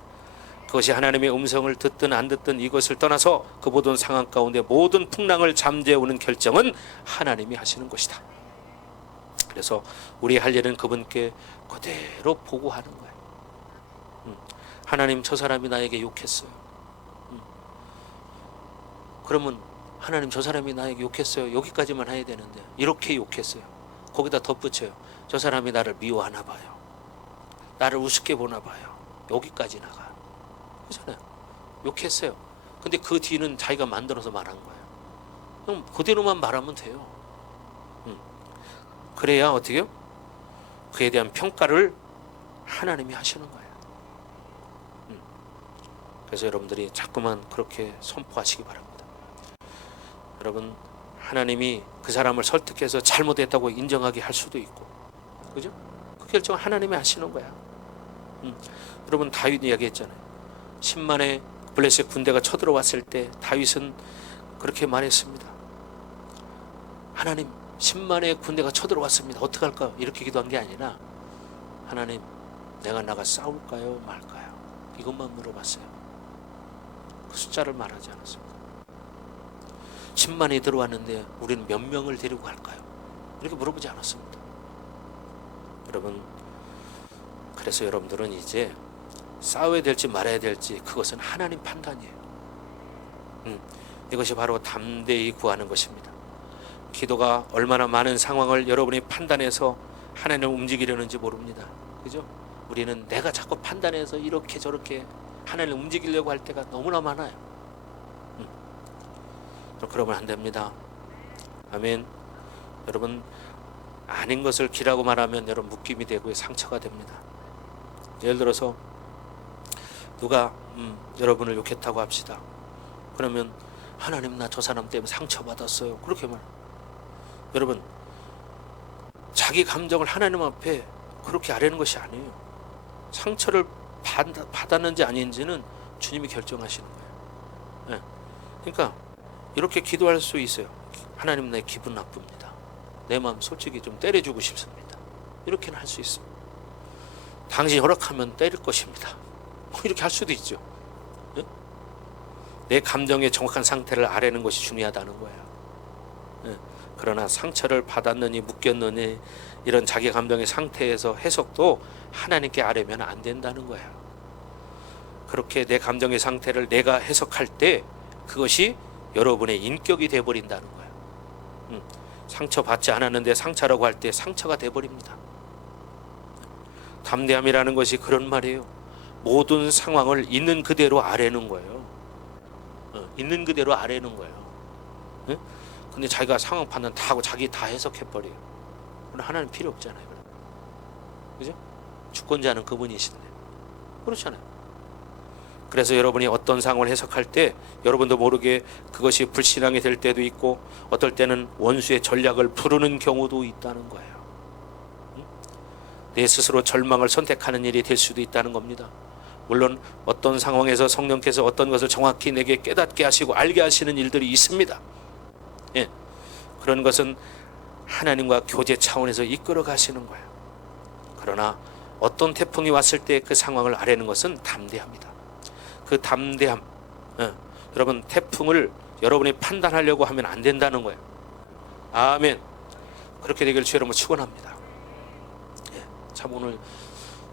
그것이 하나님의 음성을 듣든 안 듣든 이것을 떠나서 그 모든 상황 가운데 모든 풍랑을 잠재우는 결정은 하나님이 하시는 것이다. 그래서 우리 할 일은 그분께 그대로 보고하는 거예요. 하나님, 저 사람이 나에게 욕했어요. 그러면 하나님, 저 사람이 나에게 욕했어요. 여기까지만 해야 되는데 이렇게 욕했어요. 거기다 덧붙여요. 저 사람이 나를 미워하나 봐요. 나를 우습게 보나 봐요. 여기까지 나가. 그렇잖아요. 욕했어요. 근데 그 뒤는 자기가 만들어서 말한 거예요. 그럼 그대로만 말하면 돼요. 그래야 어떻게 해요? 그에 대한 평가를 하나님이 하시는 거예요. 그래서 여러분들이 자꾸만 그렇게 선포하시기 바랍니다. 여러분, 하나님이 그 사람을 설득해서 잘못했다고 인정하게 할 수도 있고, 그죠? 그 결정은 하나님이 하시는 거야. 여러분, 다윗 이야기했잖아요. 10만의 블레셋 군대가 쳐들어왔을 때 다윗은 그렇게 말했습니다. 하나님, 10만의 군대가 쳐들어왔습니다. 어떡할까요? 이렇게 기도한 게 아니라, 하나님, 내가 나가 싸울까요? 말까요? 이것만 물어봤어요. 그 숫자를 말하지 않았습니다. 10만이 들어왔는데 우리는 몇 명을 데리고 갈까요? 이렇게 물어보지 않았습니다. 여러분, 그래서 여러분들은 이제 싸워야 될지 말아야 될지 그것은 하나님 판단이에요. 이것이 바로 담대히 구하는 것입니다. 기도가 얼마나 많은 상황을 여러분이 판단해서 하나님을 움직이려는지 모릅니다. 그죠? 우리는 내가 자꾸 판단해서 이렇게 저렇게 하나님을 움직이려고 할 때가 너무나 많아요. 그러면 안 됩니다. 아멘. 여러분, 아닌 것을 기라고 말하면 여러분 묶임이 되고 상처가 됩니다. 예를 들어서 누가 여러분을 욕했다고 합시다. 그러면 하나님, 나 저 사람 때문에 상처받았어요. 그렇게 말. 여러분, 자기 감정을 하나님 앞에 그렇게 아뢰는 것이 아니에요. 상처를 받았는지 아닌지는 주님이 결정하시는 거예요. 네. 그러니까 이렇게 기도할 수 있어요. 하나님, 내 기분 나쁩니다. 내 마음 솔직히 좀 때려주고 싶습니다. 이렇게는 할 수 있어요. 당신이 허락하면 때릴 것입니다. 이렇게 할 수도 있죠. 네? 내 감정의 정확한 상태를 아뢰는 것이 중요하다는 거예요. 네. 그러나 상처를 받았느니 묶였느니 이런 자기 감정의 상태에서 해석도 하나님께 아뢰면 안 된다는 거예요. 그렇게 내 감정의 상태를 내가 해석할 때 그것이 여러분의 인격이 되어버린다는 거예요. 상처받지 않았는데 상처라고 할 때 상처가 되어버립니다. 담대함이라는 것이 그런 말이에요. 모든 상황을 있는 그대로 아뢰는 거예요. 있는 그대로 아뢰는 거예요. 근데 자기가 상황 판단 다 하고 자기 다 해석해버려요. 그럼 하나님 필요 없잖아요. 그죠? 주권자는 그분이신데. 그렇잖아요. 그래서 여러분이 어떤 상황을 해석할 때 여러분도 모르게 그것이 불신앙이 될 때도 있고 어떨 때는 원수의 전략을 부르는 경우도 있다는 거예요. 내 스스로 절망을 선택하는 일이 될 수도 있다는 겁니다. 물론 어떤 상황에서 성령께서 어떤 것을 정확히 내게 깨닫게 하시고 알게 하시는 일들이 있습니다. 예, 그런 것은 하나님과 교제 차원에서 이끌어 가시는 거예요. 그러나 어떤 태풍이 왔을 때 그 상황을 아뢰는 것은 담대합니다. 그 담대함, 여러분 태풍을 여러분이 판단하려고 하면 안 된다는 거예요. 아멘. 그렇게 되기를 주 여러분 축원합니다. 예, 참 오늘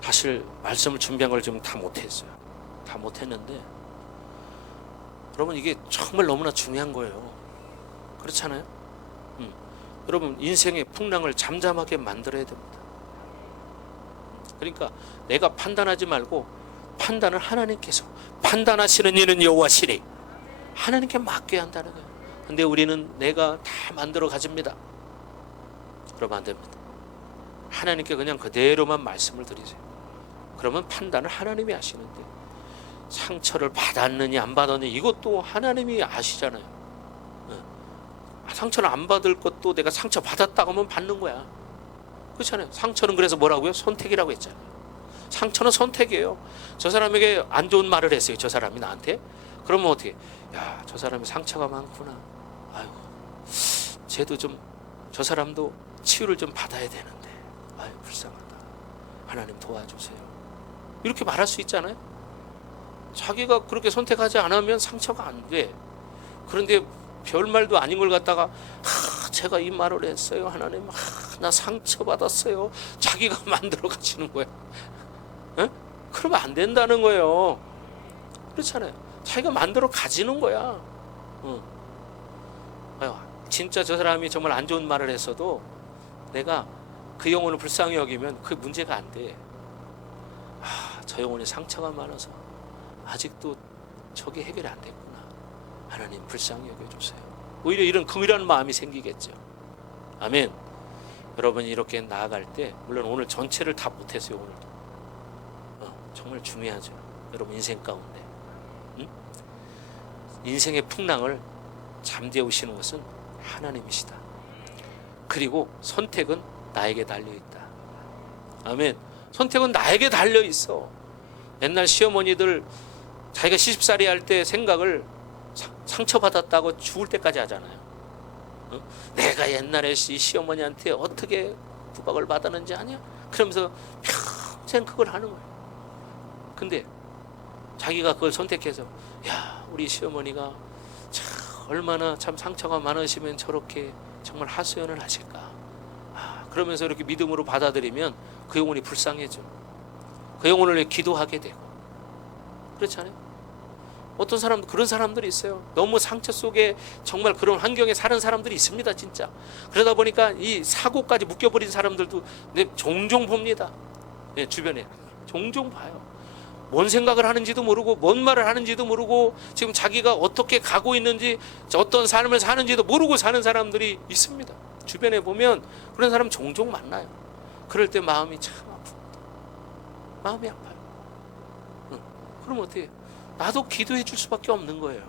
사실 말씀을 준비한 걸 좀 다 못했어요. 다 못했는데 여러분 이게 정말 너무나 중요한 거예요. 그렇잖아요. 여러분 인생의 풍랑을 잠잠하게 만들어야 됩니다. 그러니까 내가 판단하지 말고 판단을 하나님께서, 판단하시는 이는 여호와시니 하나님께 맡겨야 한다는 거예요. 근데 우리는 내가 다 만들어 가집니다. 그러면 안 됩니다. 하나님께 그냥 그대로만 말씀을 드리세요. 그러면 판단을 하나님이 하시는데 상처를 받았느냐 안 받았느냐 이것도 하나님이 아시잖아요. 상처를 안 받을 것도 내가 상처 받았다고 하면 받는 거야. 그렇잖아요. 상처는 그래서 뭐라고요? 선택이라고 했잖아요. 상처는 선택이에요. 저 사람에게 안 좋은 말을 했어요. 저 사람이 나한테. 그러면 어떻게? 야, 저 사람이 상처가 많구나. 아이고, 쟤도 좀, 저 사람도 치유를 좀 받아야 되는데. 아이고, 불쌍하다. 하나님 도와주세요. 이렇게 말할 수 있잖아요. 자기가 그렇게 선택하지 않으면 상처가 안 돼. 그런데 별말도 아닌 걸 갖다가 제가 이 말을 했어요. 하나님, 나 상처받았어요. 자기가 만들어 가시는 거야. 에? 그러면 안 된다는 거예요. 그렇잖아요. 자기가 만들어 가지는 거야. 아유, 진짜 저 사람이 정말 안 좋은 말을 했어도 내가 그 영혼을 불쌍히 여기면 그 문제가 안 돼. 저 영혼에 상처가 많아서 아직도 저게 해결이 안 됐구나. 하나님 불쌍히 여겨주세요. 오히려 이런 긍휼한 마음이 생기겠죠. 아멘. 여러분이 이렇게 나아갈 때 물론 오늘 전체를 다 못했어요. 오늘도 정말 중요하죠. 여러분 인생 가운데 인생의 풍랑을 잠재우시는 것은 하나님이시다. 그리고 선택은 나에게 달려있다. 아멘. 선택은 나에게 달려있어. 옛날 시어머니들 자기가 시집살이 할 때 생각을 상처받았다고 죽을 때까지 하잖아요. 내가 옛날에 시어머니한테 어떻게 구박을 받았는지 아냐? 그러면서 평생 그걸 하는 거예요. 근데 자기가 그걸 선택해서 야, 우리 시어머니가 참 얼마나 참 상처가 많으시면 저렇게 정말 하소연을 하실까? 그러면서 이렇게 믿음으로 받아들이면 그 영혼이 불쌍해져. 그 영혼을 기도하게 되고. 그렇지 않아요? 어떤 사람도 그런 사람들이 있어요. 너무 상처 속에 정말 그런 환경에 사는 사람들이 있습니다. 진짜. 그러다 보니까 이 사고까지 묶여버린 사람들도 종종 봅니다. 네, 주변에 종종 봐요. 뭔 생각을 하는지도 모르고 뭔 말을 하는지도 모르고 지금 자기가 어떻게 가고 있는지 어떤 삶을 사는지도 모르고 사는 사람들이 있습니다. 주변에 보면 그런 사람 종종 만나요. 그럴 때 마음이 참 아픕니다. 마음이 아파요. 그럼 어떻게 해요? 나도 기도해 줄 수밖에 없는 거예요.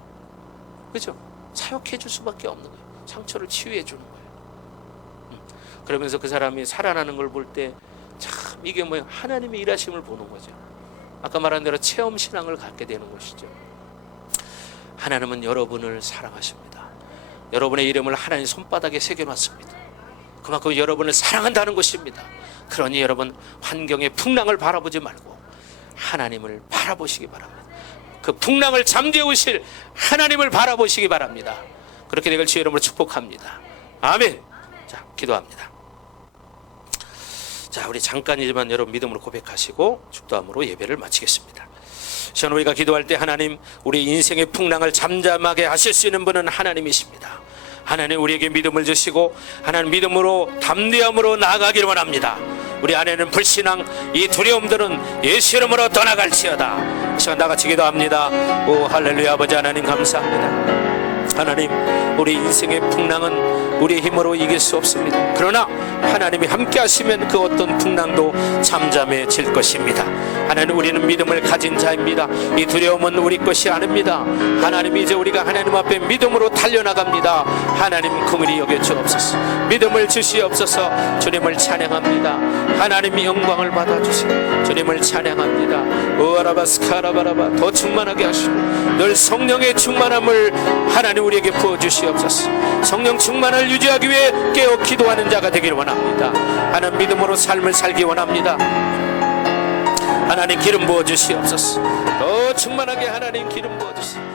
그렇죠? 사역해 줄 수밖에 없는 거예요. 상처를 치유해 주는 거예요. 그러면서 그 사람이 살아나는 걸 볼 때 참 이게 뭐예요? 하나님의 일하심을 보는 거죠. 아까 말한 대로 체험 신앙을 갖게 되는 것이죠. 하나님은 여러분을 사랑하십니다. 여러분의 이름을 하나님 손바닥에 새겨놨습니다. 그만큼 여러분을 사랑한다는 것입니다. 그러니 여러분 환경의 풍랑을 바라보지 말고 하나님을 바라보시기 바랍니다. 그 풍랑을 잠재우실 하나님을 바라보시기 바랍니다. 그렇게 되길 주의 이름으로 축복합니다. 아멘. 자, 기도합니다. 자, 우리 잠깐이지만 여러분 믿음으로 고백하시고 축도함으로 예배를 마치겠습니다. 시간 우리가 기도할 때 하나님 우리 인생의 풍랑을 잠잠하게 하실 수 있는 분은 하나님이십니다. 하나님 우리에게 믿음을 주시고 하나님 믿음으로 담대함으로 나아가기를 원합니다. 우리 안에는 불신앙 이 두려움들은 예수 이름으로 떠나갈지어다. 시간 다 같이 기도합니다. 오 할렐루야. 아버지 하나님 감사합니다. 하나님, 우리 인생의 풍랑은 우리의 힘으로 이길 수 없습니다. 그러나 하나님이 함께 하시면 그 어떤 풍랑도 잠잠해질 것입니다. 하나님, 우리는 믿음을 가진 자입니다. 이 두려움은 우리 것이 아닙니다. 하나님, 이제 우리가 하나님 앞에 믿음으로 달려나갑니다. 하나님, 긍휼히 여겨 주옵소서. 믿음을 주시옵소서. 주님을 찬양합니다. 하나님이 영광을 받아주시고 주님을 찬양합니다. 오아라바스카라바라바, 더 충만하게 하시고 늘 성령의 충만함을 하나님 우리에게 부어주시옵소서. 성령 충만을 유지하기 위해 깨어 기도하는 자가 되기를 원합니다. 하나님, 믿음으로 삶을 살기 원합니다. 하나님, 기름 부어주시옵소서. 더 충만하게 하나님 기름 부어주시옵소서.